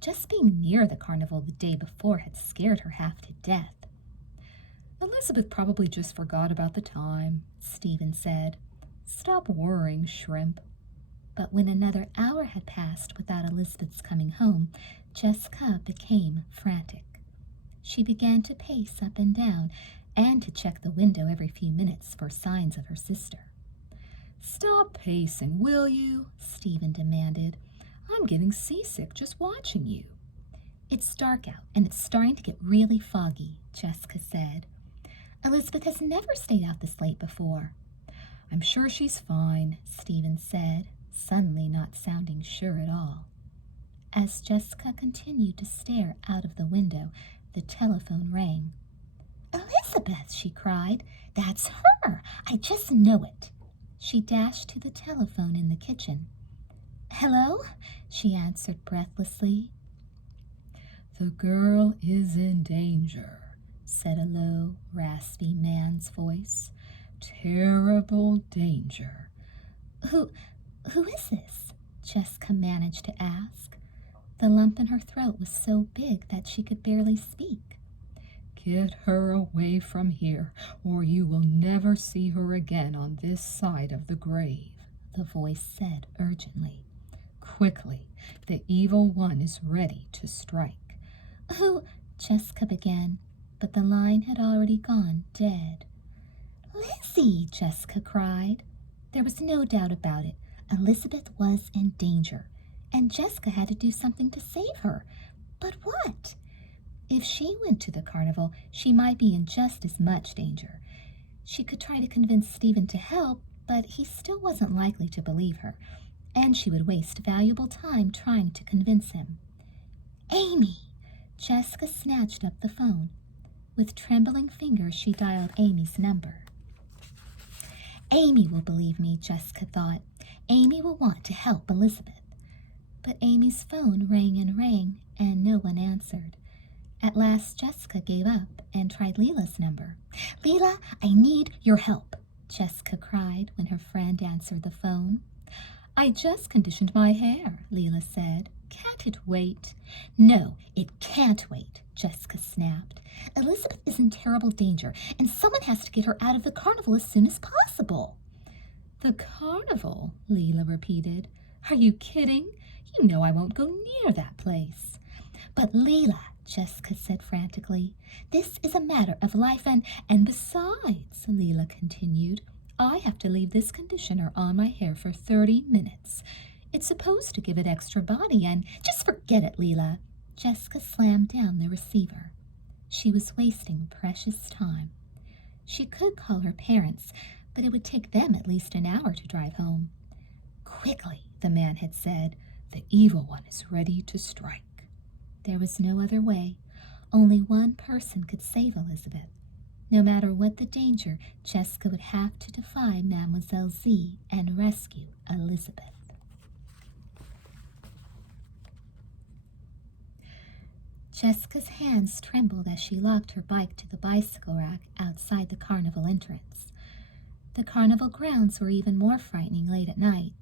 Just being near the carnival the day before had scared her half to death. Elizabeth probably just forgot about the time, Stephen said. Stop worrying, Shrimp. But when another hour had passed without Elizabeth's coming home, Jessica became frantic. She began to pace up and down and to check the window every few minutes for signs of her sister. Stop pacing, will you? Stephen demanded. I'm getting seasick just watching you. It's dark out, and it's starting to get really foggy, Jessica said. Elizabeth has never stayed out this late before. I'm sure she's fine, Stephen said, suddenly not sounding sure at all. As Jessica continued to stare out of the window, the telephone rang. Elizabeth, she cried. That's her! I just know it. She dashed to the telephone in the kitchen. Hello? She answered breathlessly. The girl is in danger, said a low, raspy man's voice. Terrible danger. Who is this? Jessica managed to ask. The lump in her throat was so big that she could barely speak. Get her away from here, or you will never see her again on this side of the grave, the voice said urgently. Quickly, the evil one is ready to strike. Oh, Jessica began, but the line had already gone dead. Lizzie, Jessica cried. There was no doubt about it. Elizabeth was in danger, and Jessica had to do something to save her. But what? If she went to the carnival, she might be in just as much danger. She could try to convince Stephen to help, but he still wasn't likely to believe her, and she would waste valuable time trying to convince him. Amy! Jessica snatched up the phone. With trembling fingers, she dialed Amy's number. Amy will believe me, Jessica thought. Amy will want to help Elizabeth. But Amy's phone rang, and no one answered. At last, Jessica gave up and tried Leela's number. Leela, I need your help, Jessica cried when her friend answered the phone. I just conditioned my hair, Leela said. Can't it wait? No, it can't wait, Jessica snapped. Elizabeth is in terrible danger, and someone has to get her out of the carnival as soon as possible. The carnival? Leela repeated. Are you kidding? You know I won't go near that place. But Leela, Jessica said frantically, this is a matter of life and besides, Leela continued, I have to leave this conditioner on my hair for 30 minutes. It's supposed to give it extra body and just forget it, Leela. Jessica slammed down the receiver. She was wasting precious time. She could call her parents, but it would take them at least an hour to drive home. Quickly, the man had said, the evil one is ready to strike. There was no other way. Only one person could save Elizabeth. No matter what the danger, Jessica would have to defy Mademoiselle Z and rescue Elizabeth. Jessica's hands trembled as she locked her bike to the bicycle rack outside the carnival entrance. The carnival grounds were even more frightening late at night.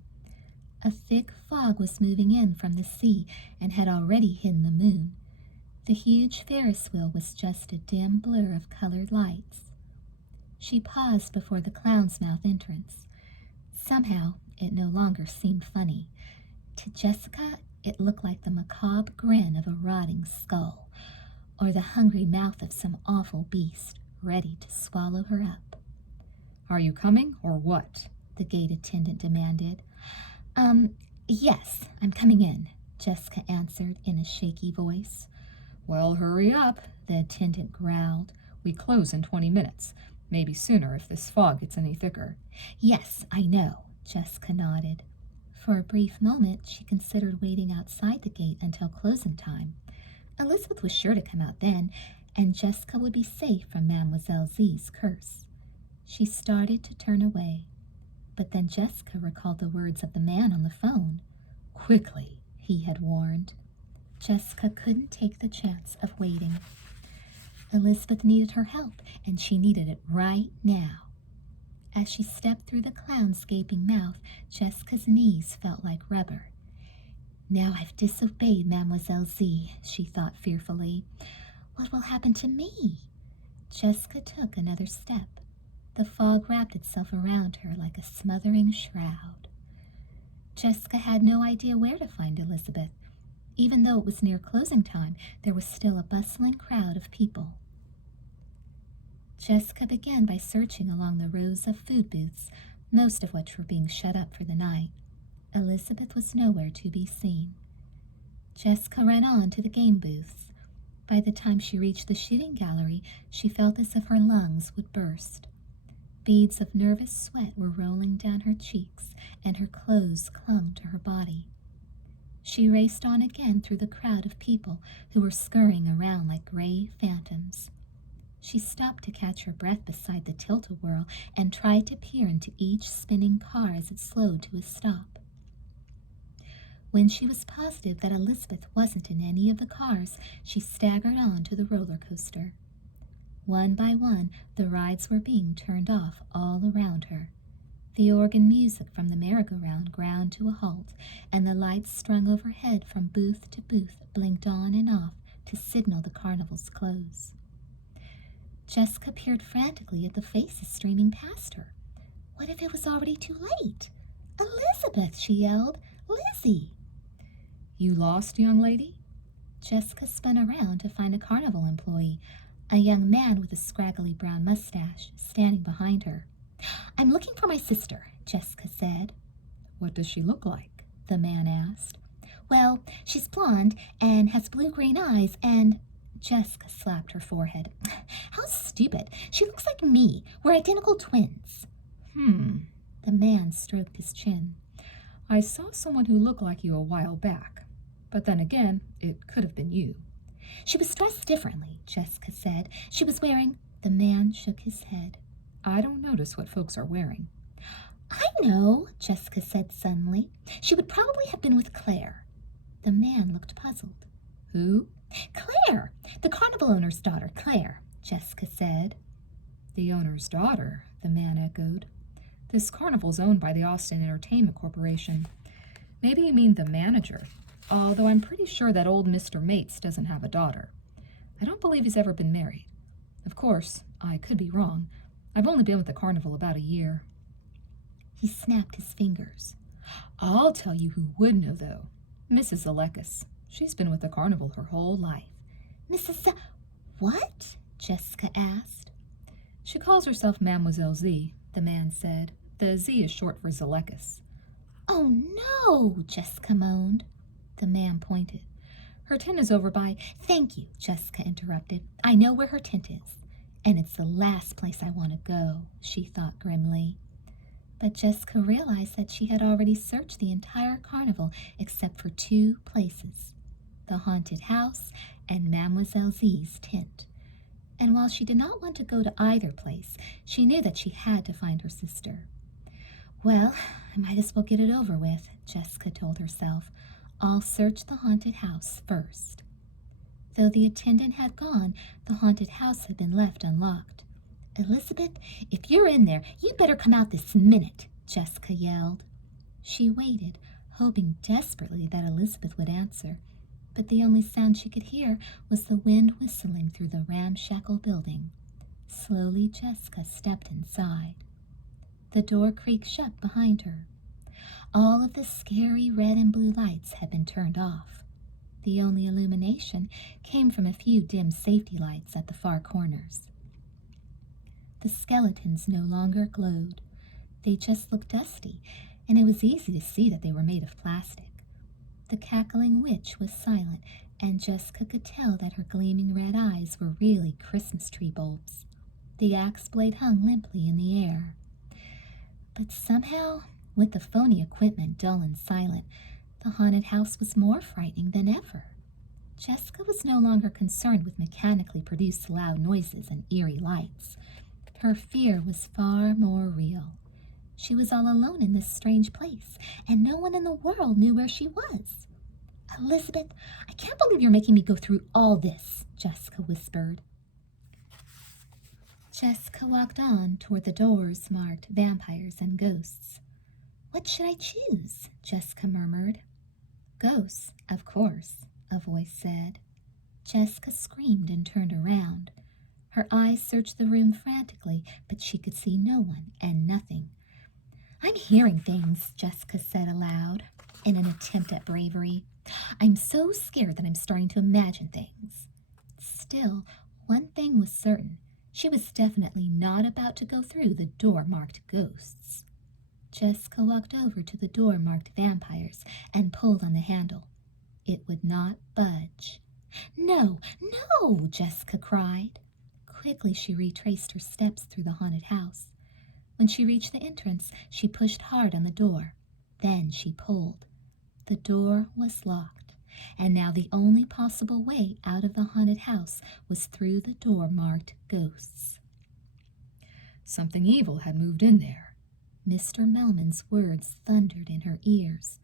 A thick fog was moving in from the sea and had already hidden the moon. The huge Ferris wheel was just a dim blur of colored lights. She paused before the Clown's Mouth entrance. Somehow, it no longer seemed funny. To Jessica, it looked like the macabre grin of a rotting skull, or the hungry mouth of some awful beast, ready to swallow her up. Are you coming, or what? The gate attendant demanded. Yes, I'm coming in, Jessica answered in a shaky voice. Well, hurry up, the attendant growled. We close in 20 minutes. Maybe sooner if this fog gets any thicker. Yes, I know, Jessica nodded. For a brief moment, she considered waiting outside the gate until closing time. Elizabeth was sure to come out then, and Jessica would be safe from Mademoiselle Z's curse. She started to turn away, but then Jessica recalled the words of the man on the phone. Quickly, he had warned. Jessica couldn't take the chance of waiting. Elizabeth needed her help, and she needed it right now. As she stepped through the clown's gaping mouth, Jessica's knees felt like rubber. Now I've disobeyed Mademoiselle Z, she thought fearfully. What will happen to me? Jessica took another step. The fog wrapped itself around her like a smothering shroud. Jessica had no idea where to find Elizabeth. Even though it was near closing time, there was still a bustling crowd of people. Jessica began by searching along the rows of food booths, most of which were being shut up for the night. Elizabeth was nowhere to be seen. Jessica ran on to the game booths. By the time she reached the shooting gallery, she felt as if her lungs would burst. Beads of nervous sweat were rolling down her cheeks, and her clothes clung to her body. She raced on again through the crowd of people who were scurrying around like gray phantoms. She stopped to catch her breath beside the tilt-a-whirl and tried to peer into each spinning car as it slowed to a stop. When she was positive that Elizabeth wasn't in any of the cars, she staggered on to the roller coaster. One by one, the rides were being turned off all around her. The organ music from the merry-go-round ground to a halt, and the lights strung overhead from booth to booth blinked on and off to signal the carnival's close. Jessica peered frantically at the faces streaming past her. What if it was already too late? "Elizabeth!" she yelled. "Lizzie!" You lost, young lady? Jessica spun around to find a carnival employee, a young man with a scraggly brown mustache, standing behind her. "I'm looking for my sister," Jessica said. What does she look like? The man asked. "Well, she's blonde and has blue-green eyes and—" Jessica slapped her forehead. "How stupid! She looks like me. We're identical twins." The man stroked his chin. I saw someone who looked like you a while back, but then again, it could have been you. "She was dressed differently," Jessica said. "She was wearing—" The man shook his head. I don't notice what folks are wearing. "I know," Jessica said suddenly. "She would probably have been with Claire." The man looked puzzled. Who? "Claire! The carnival owner's daughter, Claire," Jessica said. The owner's daughter, the man echoed. This carnival's owned by the Austin Entertainment Corporation. Maybe you mean the manager, although I'm pretty sure that old Mr. Mates doesn't have a daughter. I don't believe he's ever been married. Of course, I could be wrong. I've only been with the carnival about a year. He snapped his fingers. I'll tell you who would know, though. Mrs. Alekis. She's been with the carnival her whole life. "Mrs. What?" Jessica asked. She calls herself Mademoiselle Z, the man said. The Z is short for Zalekis. "Oh, no," Jessica moaned. The man pointed. Her tent is over by— "Thank you," Jessica interrupted. "I know where her tent is. And it's the last place I want to go," she thought grimly. But Jessica realized that she had already searched the entire carnival except for 2 places, the haunted house and Mademoiselle Z's tent. And while she did not want to go to either place, she knew that she had to find her sister. "Well, I might as well get it over with," Jessica told herself. "I'll search the haunted house first." Though the attendant had gone, the haunted house had been left unlocked. "Elizabeth, if you're in there, you'd better come out this minute," Jessica yelled. She waited, hoping desperately that Elizabeth would answer, but the only sound she could hear was the wind whistling through the ramshackle building. Slowly, Jessica stepped inside. The door creaked shut behind her. All of the scary red and blue lights had been turned off. The only illumination came from a few dim safety lights at the far corners. The skeletons no longer glowed. They just looked dusty, and it was easy to see that they were made of plastic. The cackling witch was silent, and Jessica could tell that her gleaming red eyes were really Christmas tree bulbs. The axe blade hung limply in the air. But somehow, with the phony equipment dull and silent, the haunted house was more frightening than ever. Jessica was no longer concerned with mechanically produced loud noises and eerie lights. Her fear was far more real. She was all alone in this strange place, and no one in the world knew where she was. "Elizabeth, I can't believe you're making me go through all this," Jessica whispered. Jessica walked on toward the doors marked vampires and ghosts. "What should I choose?" Jessica murmured. "Ghosts, of course," a voice said. Jessica screamed and turned around. Her eyes searched the room frantically, but she could see no one and nothing. "I'm hearing things," Jessica said aloud, in an attempt at bravery. "I'm so scared that I'm starting to imagine things." Still, one thing was certain. She was definitely not about to go through the door marked ghosts. Jessica walked over to the door marked vampires and pulled on the handle. It would not budge. "No, no!" Jessica cried. Quickly she retraced her steps through the haunted house. When she reached the entrance, she pushed hard on the door. Then she pulled. The door was locked, and now the only possible way out of the haunted house was through the door marked ghosts. Something evil had moved in there. Mr. Melman's words thundered in her ears.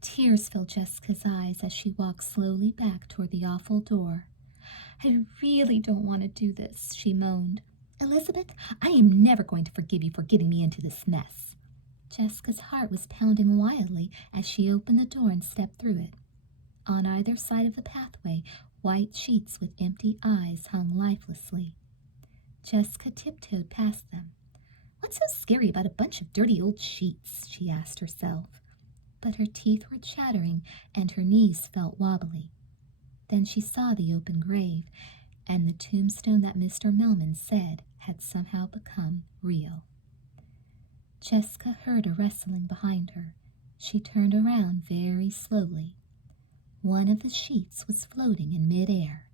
Tears filled Jessica's eyes as she walked slowly back toward the awful door. "I really don't want to do this," she moaned. "Elizabeth, I am never going to forgive you for getting me into this mess." Jessica's heart was pounding wildly as she opened the door and stepped through it. On either side of the pathway, white sheets with empty eyes hung lifelessly. Jessica tiptoed past them. What's so scary about a bunch of dirty old sheets? She asked herself. But her teeth were chattering and her knees felt wobbly. Then she saw the open grave and the tombstone that Mr. Melman said had somehow become real. Jessica heard a rustling behind her. She turned around very slowly. One of the sheets was floating in midair,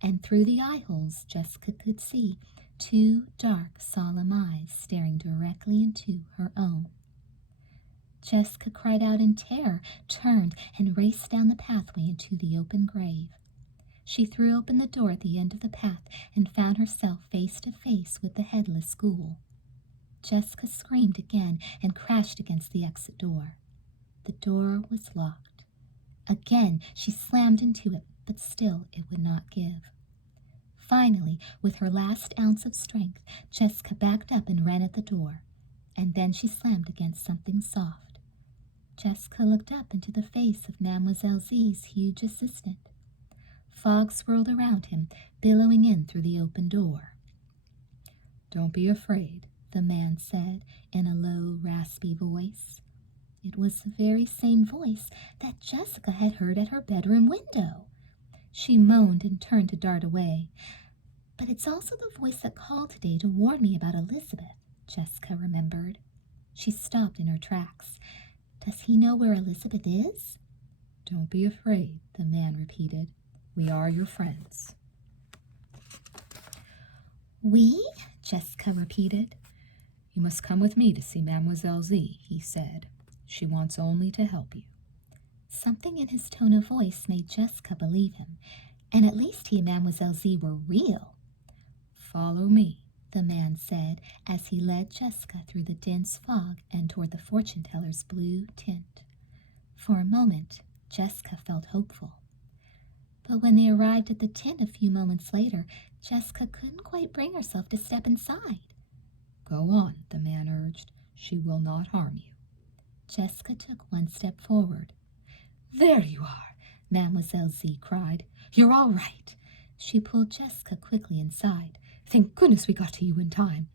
and through the eye holes Jessica could see two dark, solemn eyes staring directly into her own. Jessica cried out in terror, turned, and raced down the pathway into the open grave. She threw open the door at the end of the path and found herself face to face with the headless ghoul. Jessica screamed again and crashed against the exit door. The door was locked. Again she slammed into it, but still it would not give. Finally, with her last ounce of strength, Jessica backed up and ran at the door, and then she slammed against something soft. Jessica looked up into the face of Mademoiselle Z's huge assistant. Fog swirled around him, billowing in through the open door. "Don't be afraid," the man said in a low, raspy voice. It was the very same voice that Jessica had heard at her bedroom window. She moaned and turned to dart away. But it's also the voice that called today to warn me about Elizabeth, Jessica remembered. She stopped in her tracks. Does he know where Elizabeth is? "Don't be afraid," the man repeated. "We are your friends." "We?" Jessica repeated. "You must come with me to see Mademoiselle Z," he said. "She wants only to help you." Something in his tone of voice made Jessica believe him, and at least he and Mademoiselle Z were real. "Follow me," the man said as he led Jessica through the dense fog and toward the fortune-teller's blue tent. For a moment, Jessica felt hopeful. But when they arrived at the tent a few moments later, Jessica couldn't quite bring herself to step inside. "Go on," the man urged. "She will not harm you." Jessica took one step forward. "There you are," Mademoiselle Z cried. "You're all right." She pulled Jessica quickly inside. "Thank goodness we got to you in time."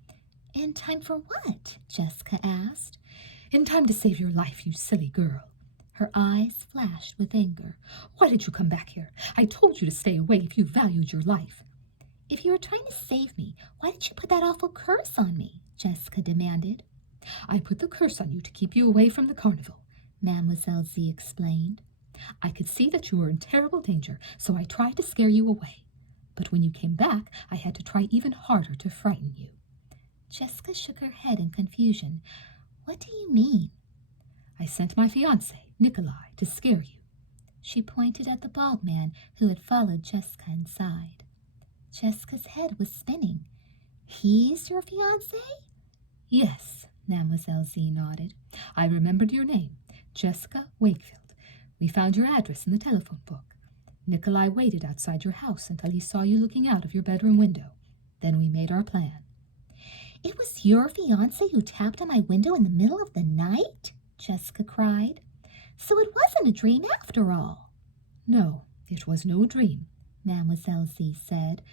"In time for what?" Jessica asked. "In time to save your life, you silly girl." Her eyes flashed with anger. "Why did you come back here? I told you to stay away if you valued your life." "If you were trying to save me, why did you put that awful curse on me?" Jessica demanded. "I put the curse on you to keep you away from the carnival," Mademoiselle Z explained. "I could see that you were in terrible danger, so I tried to scare you away. But when you came back, I had to try even harder to frighten you." Jessica shook her head in confusion. "What do you mean?" "I sent my fiancé, Nikolai, to scare you." She pointed at the bald man who had followed Jessica inside. Jessica's head was spinning. "He's your fiancé?" "Yes," Mademoiselle Z nodded. "I remembered your name, Jessica Wakefield. We found your address in the telephone book. Nikolai waited outside your house until he saw you looking out of your bedroom window. Then we made our plan." "It was your fiancé who tapped on my window in the middle of the night?" Jessica cried. "So it wasn't a dream after all." "No, it was no dream," Mademoiselle Z said.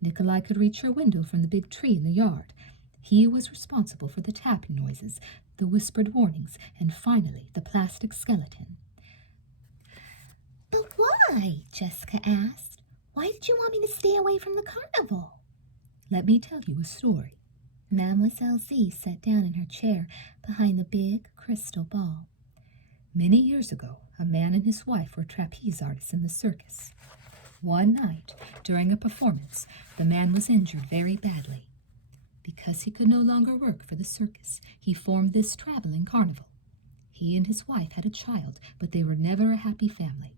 "Nikolai could reach your window from the big tree in the yard. He was responsible for the tapping noises, the whispered warnings, and finally the plastic skeleton." "But why?" Jessica asked. "Why did you want me to stay away from the carnival?" "Let me tell you a story." Mademoiselle Z sat down in her chair behind the big crystal ball. "Many years ago, a man and his wife were trapeze artists in the circus. One night, during a performance, the man was injured very badly. Because he could no longer work for the circus, he formed this traveling carnival. He and his wife had a child, but they were never a happy family.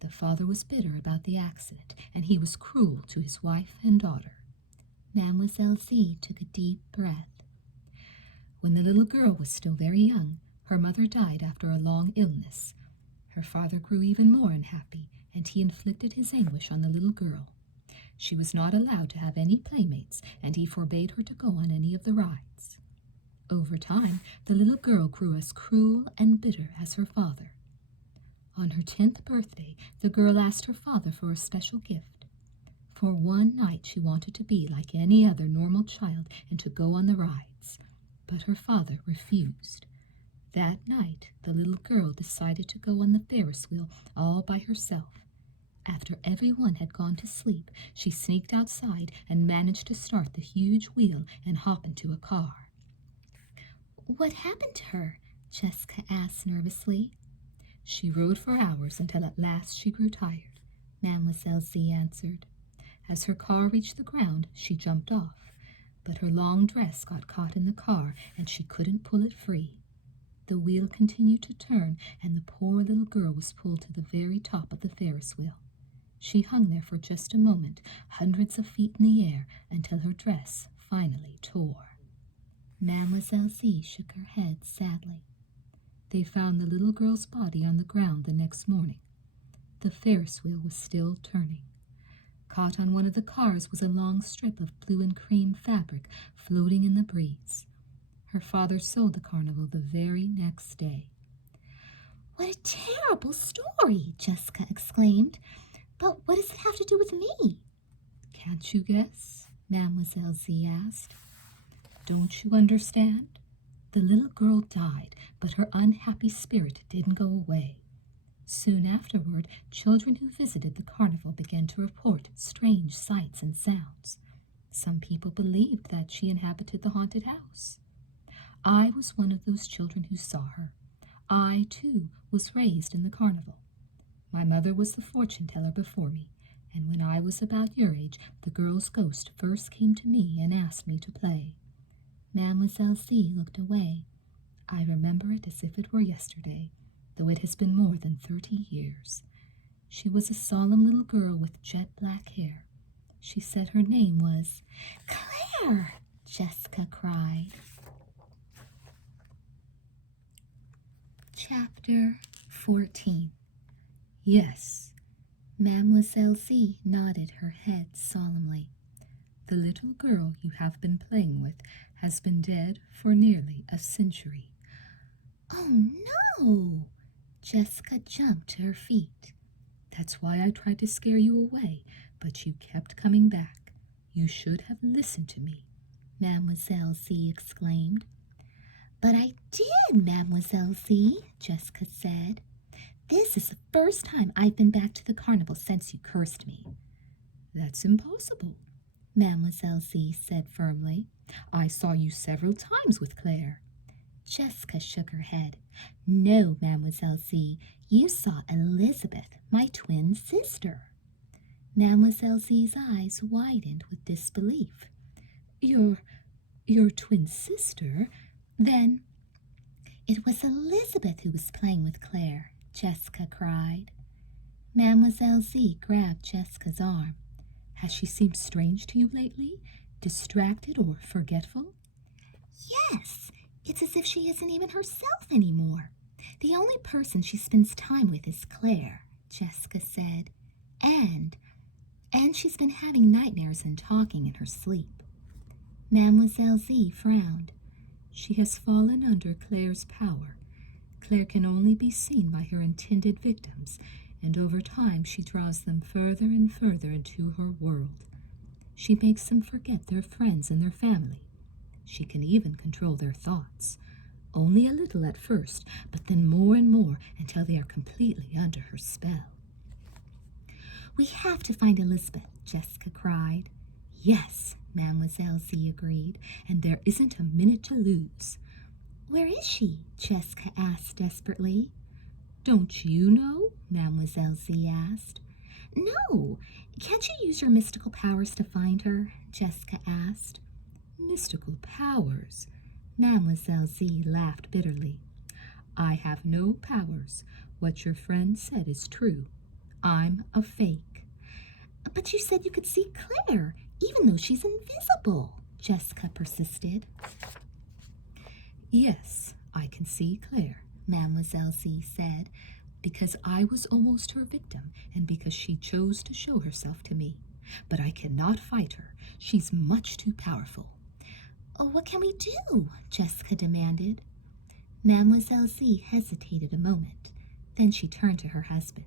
The father was bitter about the accident, and he was cruel to his wife and daughter." Mademoiselle Z took a deep breath. "When the little girl was still very young, her mother died after a long illness. Her father grew even more unhappy, and he inflicted his anguish on the little girl. She was not allowed to have any playmates, and he forbade her to go on any of the rides. Over time, the little girl grew as cruel and bitter as her father. On her 10th birthday, the girl asked her father for a special gift. For one night, she wanted to be like any other normal child and to go on the rides, but her father refused. That night, the little girl decided to go on the Ferris wheel all by herself. After everyone had gone to sleep, she sneaked outside and managed to start the huge wheel and hop into a car. What happened to her? Jessica asked nervously. She rode for hours until at last she grew tired, Mademoiselle Z answered. As her car reached the ground, she jumped off, but her long dress got caught in the car and she couldn't pull it free. The wheel continued to turn, and the poor little girl was pulled to the very top of the Ferris wheel. She hung there for just a moment, hundreds of feet in the air, until her dress finally tore. Mademoiselle Z shook her head sadly. They found the little girl's body on the ground the next morning. The Ferris wheel was still turning. Caught on one of the cars was a long strip of blue and cream fabric floating in the breeze. Her father sold the carnival the very next day. What a terrible story, Jessica exclaimed. But what does it have to do with me? Can't you guess? Mademoiselle Z asked. Don't you understand? The little girl died, but her unhappy spirit didn't go away. Soon afterward, children who visited the carnival began to report strange sights and sounds. Some people believed that she inhabited the haunted house. I was one of those children who saw her. I, too, was raised in the carnival. My mother was the fortune teller before me, and when I was about your age, the girl's ghost first came to me and asked me to play. Mademoiselle Z looked away. I remember it as if it were yesterday, though it has been more than 30 years. She was a solemn little girl with jet black hair. She said her name was Claire, Jessica cried. Chapter 14. Yes. Mademoiselle Z nodded her head solemnly. The little girl you have been playing with has been dead for nearly a century. Oh, no! Jessica jumped to her feet. That's why I tried to scare you away, but you kept coming back. You should have listened to me, Mademoiselle Z exclaimed. But I did, Mademoiselle Z, Jessica said. This is the first time I've been back to the carnival since you cursed me. That's impossible, Mademoiselle Z said firmly. I saw you several times with Claire. Jessica shook her head. No, Mademoiselle Z, you saw Elizabeth, my twin sister. Mademoiselle Z's eyes widened with disbelief. Your twin sister? Then it was Elizabeth who was playing with Claire, Jessica cried. Mademoiselle Z grabbed Jessica's arm. Has she seemed strange to you lately? Distracted or forgetful? Yes, it's as if she isn't even herself anymore. The only person she spends time with is Claire, Jessica said. And she's been having nightmares and talking in her sleep. Mademoiselle Z frowned. She has fallen under Claire's power. Claire can only be seen by her intended victims, and over time she draws them further and further into her world. She makes them forget their friends and their family. She can even control their thoughts. Only a little at first, but then more and more until they are completely under her spell. We have to find Elizabeth, Jessica cried. Yes, Mademoiselle Z agreed, and there isn't a minute to lose. Where is she? Jessica asked desperately. Don't you know? Mademoiselle Z asked. No, can't you use your mystical powers to find her? Jessica asked. Mystical powers? Mademoiselle Z laughed bitterly. I have no powers. What your friend said is true. I'm a fake. But you said you could see Claire, even though she's invisible, Jessica persisted. Yes, I can see Claire, Mademoiselle Z said, because I was almost her victim and because she chose to show herself to me. But I cannot fight her. She's much too powerful. What can we do? Jessica demanded. Mademoiselle Z hesitated a moment. Then she turned to her husband.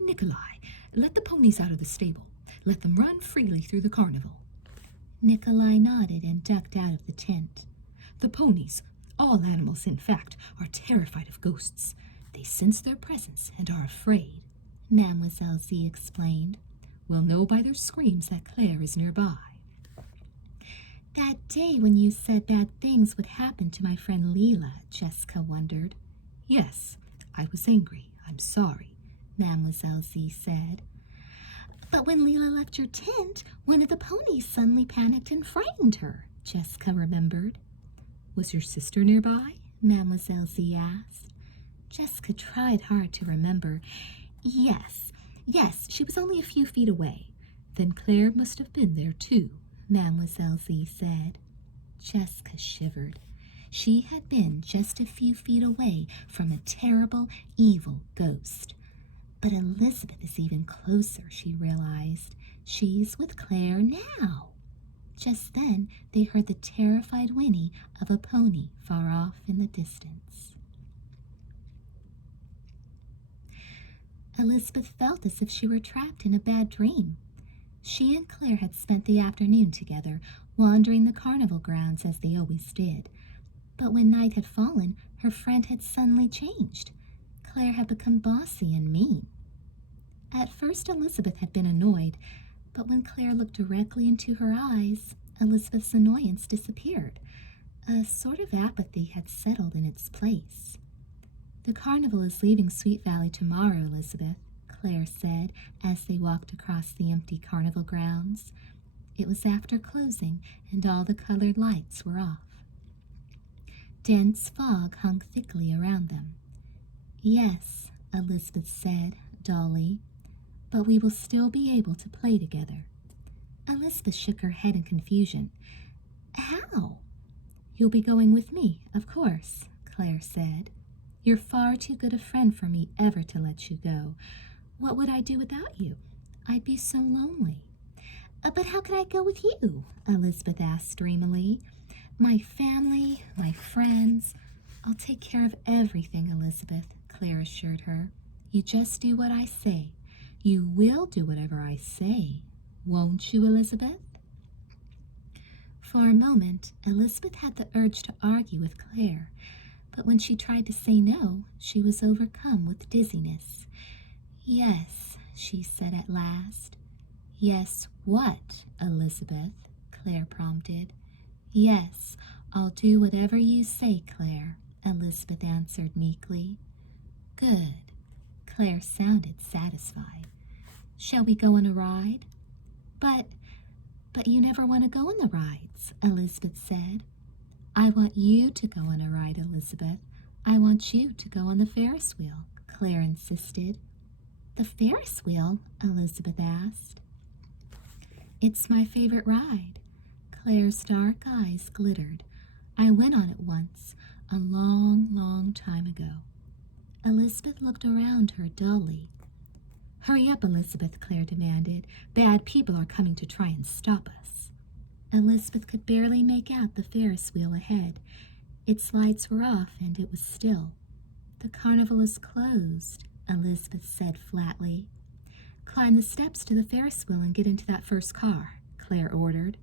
Nikolai, let the ponies out of the stable. Let them run freely through the carnival. Nikolai nodded and ducked out of the tent. The ponies, all animals in fact, are terrified of ghosts. They sense their presence and are afraid, Mademoiselle Z explained. We'll know by their screams that Claire is nearby. That day when you said bad things would happen to my friend Leela, Jessica wondered. Yes, I was angry. I'm sorry, Mademoiselle Z said. But when Leela left your tent, one of the ponies suddenly panicked and frightened her, Jessica remembered. Was your sister nearby? Mademoiselle Z asked. Jessica tried hard to remember. Yes, she was only a few feet away. Then Claire must have been there too, Mademoiselle Z said. Jessica shivered. She had been just a few feet away from a terrible, evil ghost. But Elizabeth is even closer, she realized. She's with Claire now. Just then, they heard the terrified whinny of a pony far off in the distance. Elizabeth felt as if she were trapped in a bad dream. She and Claire had spent the afternoon together, wandering the carnival grounds as they always did. But when night had fallen, her friend had suddenly changed. Claire had become bossy and mean. At first, Elizabeth had been annoyed, but when Claire looked directly into her eyes, Elizabeth's annoyance disappeared. A sort of apathy had settled in its place. The carnival is leaving Sweet Valley tomorrow, Elizabeth, Claire said as they walked across the empty carnival grounds. It was after closing, and all the colored lights were off. Dense fog hung thickly around them. Yes, Elizabeth said dully, but we will still be able to play together. Elizabeth shook her head in confusion. How? You'll be going with me, of course, Claire said. You're far too good a friend for me ever to let you go. What would I do without you? I'd be so lonely. But how can I go with you? Elizabeth asked dreamily. My family, my friends. I'll take care of everything, Elizabeth, Claire assured her. You just do what I say. You will do whatever I say, won't you, Elizabeth? For a moment, Elizabeth had the urge to argue with Claire, but when she tried to say no, she was overcome with dizziness. Yes, she said at last. Yes, what, Elizabeth? Claire prompted. Yes, I'll do whatever you say, Claire, Elizabeth answered meekly. Good. Claire sounded satisfied. Shall we go on a ride? But you never want to go on the rides, Elizabeth said. I want you to go on a ride, Elizabeth. I want you to go on the Ferris wheel, Claire insisted. The Ferris wheel? Elizabeth asked. It's my favorite ride. Claire's dark eyes glittered. I went on it once, a long, long time ago. Elizabeth looked around her dully. Hurry up, Elizabeth, Claire demanded. Bad people are coming to try and stop us. Elizabeth could barely make out the Ferris wheel ahead. Its lights were off and it was still. The carnival is closed, Elizabeth said flatly. Climb the steps to the Ferris wheel and get into that first car, Claire ordered.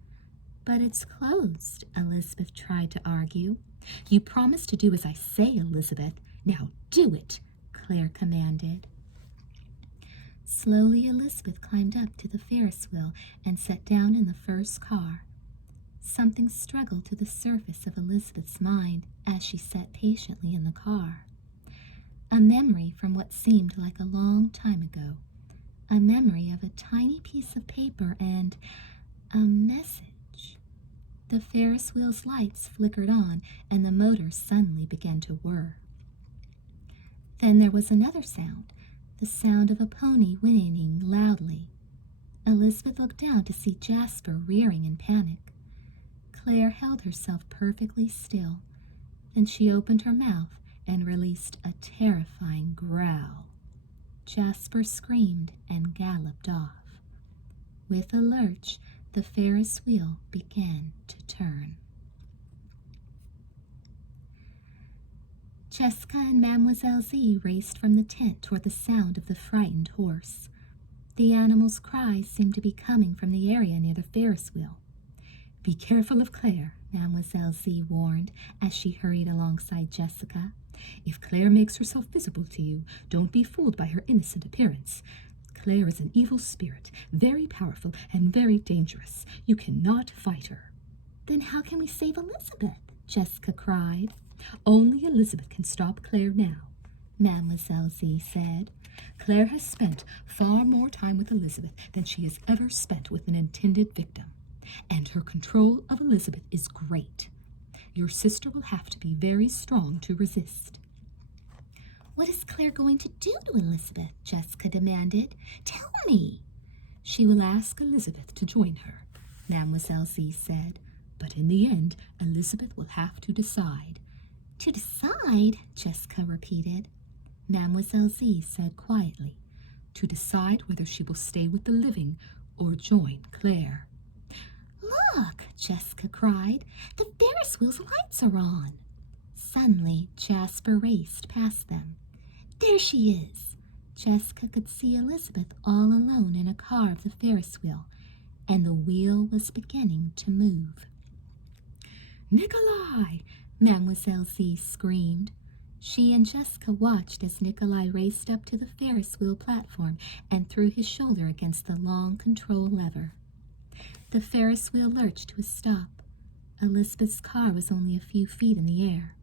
But it's closed, Elizabeth tried to argue. You promised to do as I say, Elizabeth. Now do it, Claire commanded. Slowly, Elizabeth climbed up to the Ferris wheel and sat down in the first car. Something struggled to the surface of Elizabeth's mind as she sat patiently in the car. A memory from what seemed like a long time ago. A memory of a tiny piece of paper and a message. The Ferris wheel's lights flickered on and the motor suddenly began to whir. Then there was another sound, the sound of a pony whinnying loudly. Elizabeth looked down to see Jasper rearing in panic. Claire held herself perfectly still. Then she opened her mouth and released a terrifying growl. Jasper screamed and galloped off. With a lurch, the Ferris wheel began to turn. Jessica and Mademoiselle Z raced from the tent toward the sound of the frightened horse. The animal's cries seemed to be coming from the area near the Ferris wheel. "Be careful of Claire," Mademoiselle Z warned as she hurried alongside Jessica. "If Claire makes herself visible to you, don't be fooled by her innocent appearance. Claire is an evil spirit, very powerful and very dangerous. You cannot fight her." "Then how can we save Elizabeth?" Jessica cried. "Only Elizabeth can stop Claire now," Mademoiselle Z said. "Claire has spent far more time with Elizabeth than she has ever spent with an intended victim, and her control of Elizabeth is great. Your sister will have to be very strong to resist." "What is Claire going to do to Elizabeth?" Jessica demanded. "Tell me." "She will ask Elizabeth to join her," Mademoiselle Z said. "But in the end, Elizabeth will have to decide." "To decide?" Jessica repeated. Mademoiselle Z said quietly, "To decide whether she will stay with the living or join Claire." "Look!" Jessica cried. "The Ferris wheel's lights are on." Suddenly, Jasper raced past them. "There she is!" Jessica could see Elizabeth all alone in a car of the Ferris wheel, and the wheel was beginning to move. "Nikolai!" Mademoiselle Z screamed. She and Jessica watched as Nikolai raced up to the Ferris wheel platform and threw his shoulder against the long control lever. The Ferris wheel lurched to a stop. Elizabeth's car was only a few feet in the air.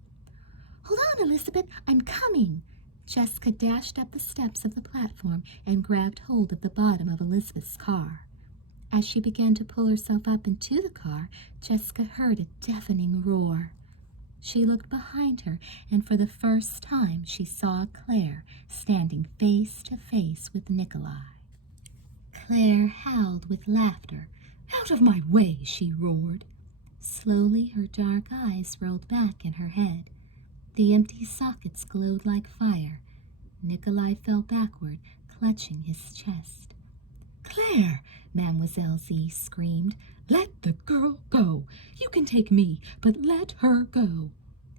"Hold on, Elizabeth, I'm coming!" Jessica dashed up the steps of the platform and grabbed hold of the bottom of Elizabeth's car. As she began to pull herself up into the car, Jessica heard a deafening roar. She looked behind her, and for the first time she saw Claire standing face to face with Nikolai. Claire howled with laughter. "Out of my way!" she roared. Slowly her dark eyes rolled back in her head. The empty sockets glowed like fire. Nikolai fell backward, clutching his chest. "Claire!" Mademoiselle Z screamed. "Let the girl go! You can take me, but let her go!"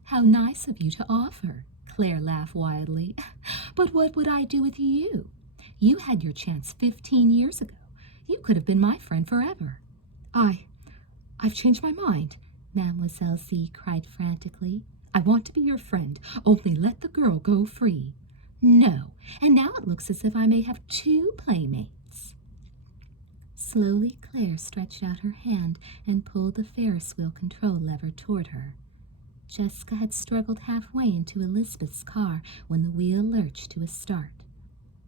"How nice of you to offer!" Claire laughed wildly. "But what would I do with you? You had your chance 15 years ago. You could have been my friend forever." I've changed my mind," Mademoiselle Z cried frantically. "I want to be your friend. Only let the girl go free." "No, and now it looks as if I may have 2 playmates." Slowly Claire stretched out her hand and pulled the Ferris wheel control lever toward her. Jessica had struggled halfway into Elizabeth's car when the wheel lurched to a start.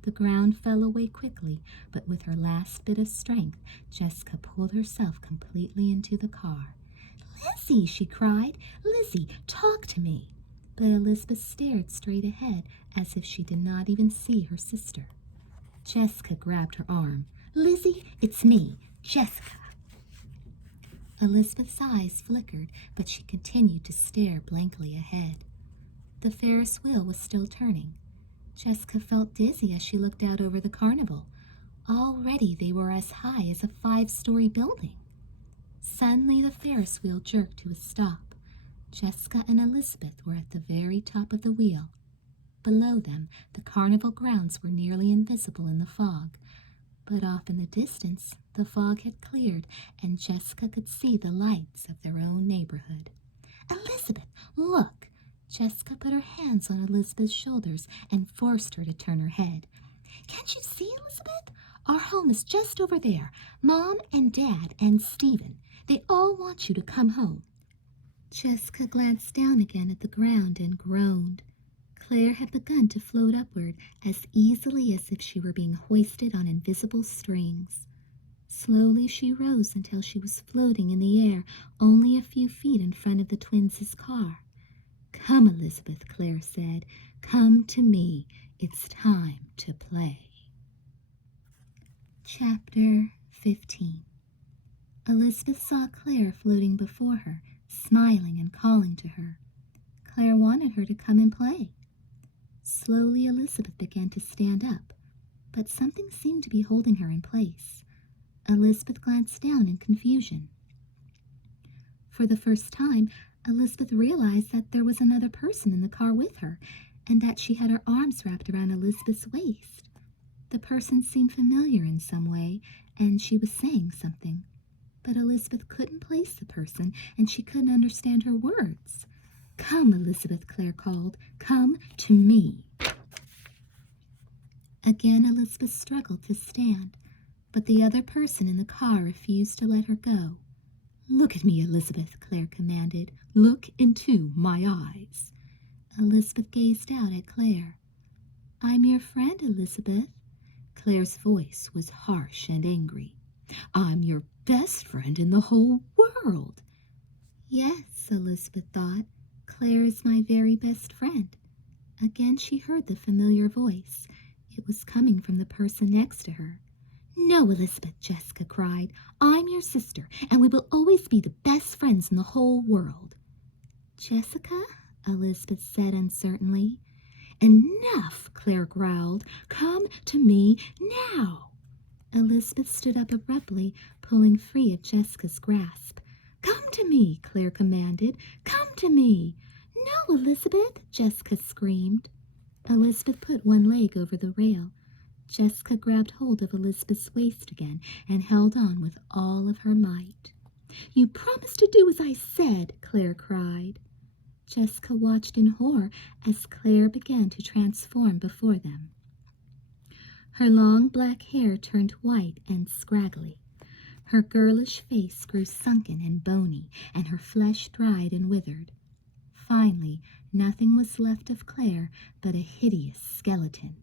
The ground fell away quickly, but with her last bit of strength, Jessica pulled herself completely into the car. "Lizzie!" she cried. "Lizzie, talk to me!" But Elizabeth stared straight ahead as if she did not even see her sister. Jessica grabbed her arm. "Lizzie, it's me, Jessica." Elizabeth's eyes flickered, but she continued to stare blankly ahead. The Ferris wheel was still turning. Jessica felt dizzy as she looked out over the carnival. Already they were as high as a 5-story building. Suddenly the Ferris wheel jerked to a stop. Jessica and Elizabeth were at the very top of the wheel. Below them, the carnival grounds were nearly invisible in the fog. But off in the distance, the fog had cleared, and Jessica could see the lights of their own neighborhood. "Elizabeth, look!" Jessica put her hands on Elizabeth's shoulders and forced her to turn her head. "Can't you see, Elizabeth? Our home is just over there. Mom and Dad and Stephen. They all want you to come home." Jessica glanced down again at the ground and groaned. Claire had begun to float upward as easily as if she were being hoisted on invisible strings. Slowly she rose until she was floating in the air only a few feet in front of the twins' car. "Come, Elizabeth," Claire said. "Come to me. It's time to play." Chapter 15. Elizabeth saw Claire floating before her, smiling and calling to her. Claire wanted her to come and play. Slowly Elizabeth began to stand up, but something seemed to be holding her in place. Elizabeth glanced down in confusion. For the first time, Elizabeth realized that there was another person in the car with her, and that she had her arms wrapped around Elizabeth's waist. The person seemed familiar in some way, and she was saying something. But Elizabeth couldn't place the person, and she couldn't understand her words. "Come, Elizabeth," Claire called. "Come to me." Again, Elizabeth struggled to stand, but the other person in the car refused to let her go. "Look at me, Elizabeth," Claire commanded. "Look into my eyes." Elizabeth gazed out at Claire. "I'm your friend, Elizabeth." Claire's voice was harsh and angry. "I'm your best friend in the whole world." Yes, Elizabeth thought, Claire is my very best friend. Again she heard the familiar voice. It was coming from the person next to her. "No, Elizabeth," Jessica cried. "I'm your sister, and we will always be the best friends in the whole world." "Jessica?" Elizabeth said uncertainly. "Enough," Claire growled. "Come to me now." Elizabeth stood up abruptly, pulling free of Jessica's grasp. "Come to me," Claire commanded. "Come to me." "No, Elizabeth," Jessica screamed. Elizabeth put one leg over the rail. Jessica grabbed hold of Elizabeth's waist again and held on with all of her might. "You promised to do as I said," Claire cried. Jessica watched in horror as Claire began to transform before them. Her long black hair turned white and scraggly. Her girlish face grew sunken and bony, and her flesh dried and withered. Finally, nothing was left of Claire but a hideous skeleton.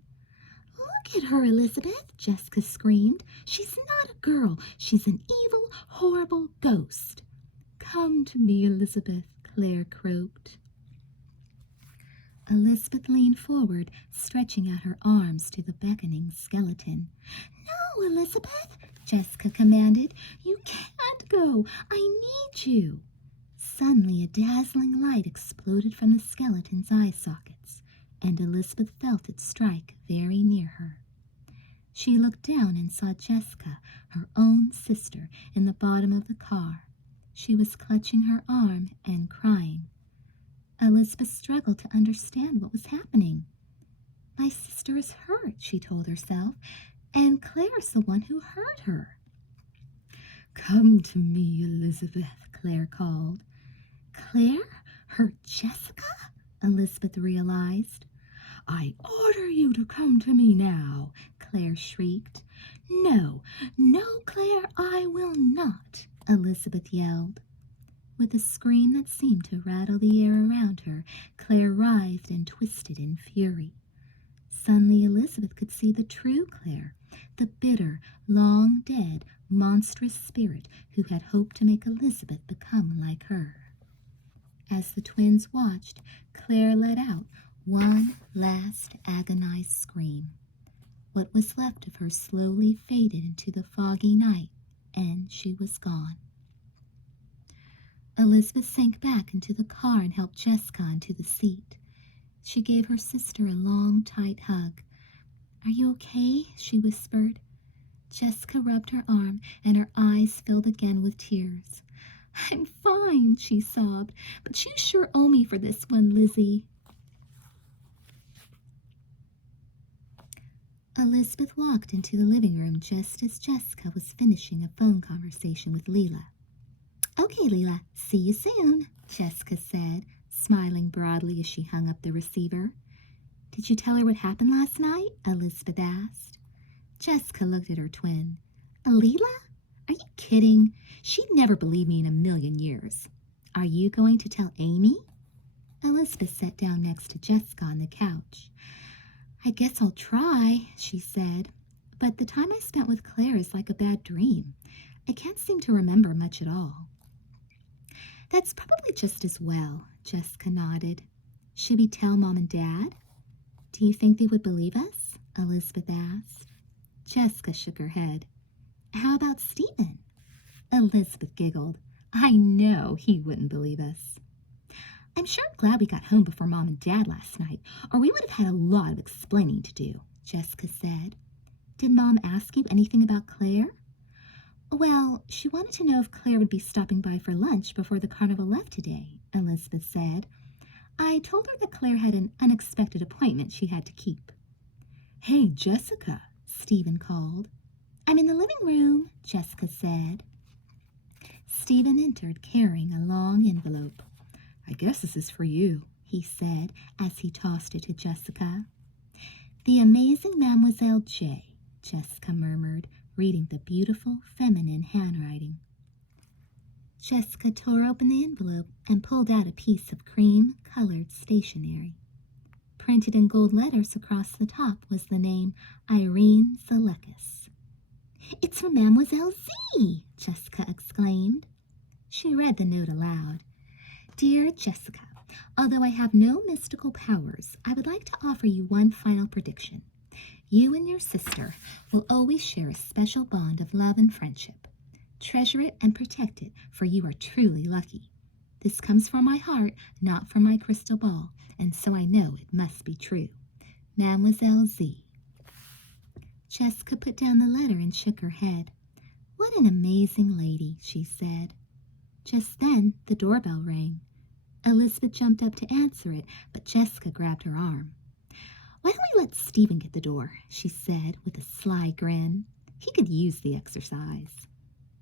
"Look at her, Elizabeth," Jessica screamed. "She's not a girl. She's an evil, horrible ghost." "Come to me, Elizabeth," Claire croaked. Elizabeth leaned forward, stretching out her arms to the beckoning skeleton. "No, Elizabeth," Jessica commanded. "You can't go. I need you." Suddenly, a dazzling light exploded from the skeleton's eye sockets, and Elizabeth felt it strike very near her. She looked down and saw Jessica, her own sister, in the bottom of the car. She was clutching her arm and crying. Elizabeth struggled to understand what was happening. "My sister is hurt," she told herself, "and Claire's the one who hurt her." "Come to me, Elizabeth," Claire called. Claire hurt Jessica? Elizabeth realized. "I order you to come to me now," Claire shrieked. "No, no, Claire, I will not," Elizabeth yelled. With a scream that seemed to rattle the air around her, Claire writhed and twisted in fury. Suddenly Elizabeth could see the true Claire, the bitter, long-dead, monstrous spirit who had hoped to make Elizabeth become like her. As the twins watched, Claire let out one last agonized scream. What was left of her slowly faded into the foggy night, and she was gone. Elizabeth sank back into the car and helped Jessica into the seat. She gave her sister a long, tight hug. "Are you okay?" she whispered. Jessica rubbed her arm, and her eyes filled again with tears. "I'm fine," she sobbed, "but you sure owe me for this one, Lizzie." Elizabeth walked into the living room just as Jessica was finishing a phone conversation with Leela. "Okay, Leela, see you soon," Jessica said, smiling broadly as she hung up the receiver. "Did you tell her what happened last night?" Elizabeth asked. Jessica looked at her twin. "Leela? Are you kidding? She'd never believe me in a million years. Are you going to tell Amy?" Elizabeth sat down next to Jessica on the couch. "I guess I'll try," she said, "but the time I spent with Claire is like a bad dream. I can't seem to remember much at all." "That's probably just as well," Jessica nodded. "Should we tell Mom and Dad?" "Do you think they would believe us?" Elizabeth asked. Jessica shook her head. "How about Stephen?" Elizabeth giggled. "I know he wouldn't believe us." "I'm sure glad we got home before Mom and Dad last night, or we would have had a lot of explaining to do," Jessica said. "Did Mom ask you anything about Claire?" "Well, she wanted to know if Claire would be stopping by for lunch before the carnival left today. Elizabeth said. I told her that Claire had an unexpected appointment she had to keep. Hey, Jessica, Stephen called. I'm in the living room, Jessica said. Stephen entered carrying a long envelope. I guess this is for you, he said as he tossed it to Jessica. The amazing Mademoiselle J, Jessica murmured, reading the beautiful feminine handwriting. Jessica tore open the envelope and pulled out a piece of cream-colored stationery. Printed in gold letters across the top was the name Irene Zalekis. It's from Mademoiselle Z, Jessica exclaimed. She read the note aloud. Dear Jessica, although I have no mystical powers, I would like to offer you one final prediction. You and your sister will always share a special bond of love and friendship. Treasure it and protect it, for you are truly lucky. This comes from my heart, not from my crystal ball, and so I know it must be true. Mademoiselle Z. Jessica put down the letter and shook her head. What an amazing lady, she said. Just then, the doorbell rang. Elizabeth jumped up to answer it, but Jessica grabbed her arm. Why don't we let Stephen get the door, she said with a sly grin. He could use the exercise.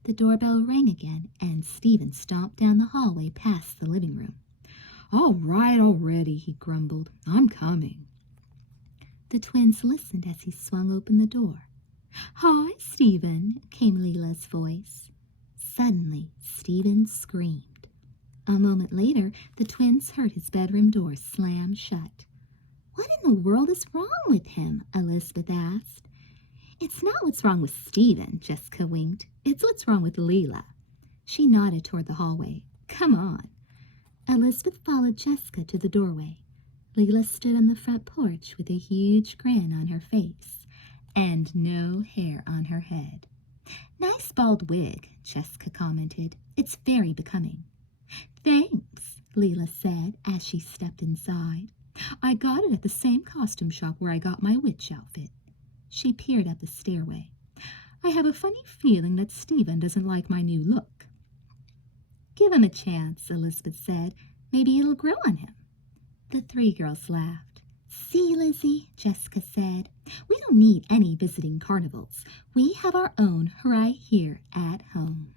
The doorbell rang again, and Stephen stomped down the hallway past the living room. All right already, he grumbled. I'm coming. The twins listened as he swung open the door. Hi, Stephen, came Leela's voice. Suddenly, Stephen screamed. A moment later, the twins heard his bedroom door slam shut. What in the world is wrong with him? Elizabeth asked. It's not what's wrong with Stephen, Jessica winked. It's what's wrong with Leela. She nodded toward the hallway. Come on. Elizabeth followed Jessica to the doorway. Leela stood on the front porch with a huge grin on her face and no hair on her head. Nice bald wig, Jessica commented. It's very becoming. Thanks, Leela said as she stepped inside. I got it at the same costume shop where I got my witch outfit. She peered up the stairway. I have a funny feeling that Stephen doesn't like my new look. Give him a chance, Elizabeth said. Maybe it'll grow on him. The three girls laughed. See, Lizzie, Jessica said. We don't need any visiting carnivals. We have our own right here at home.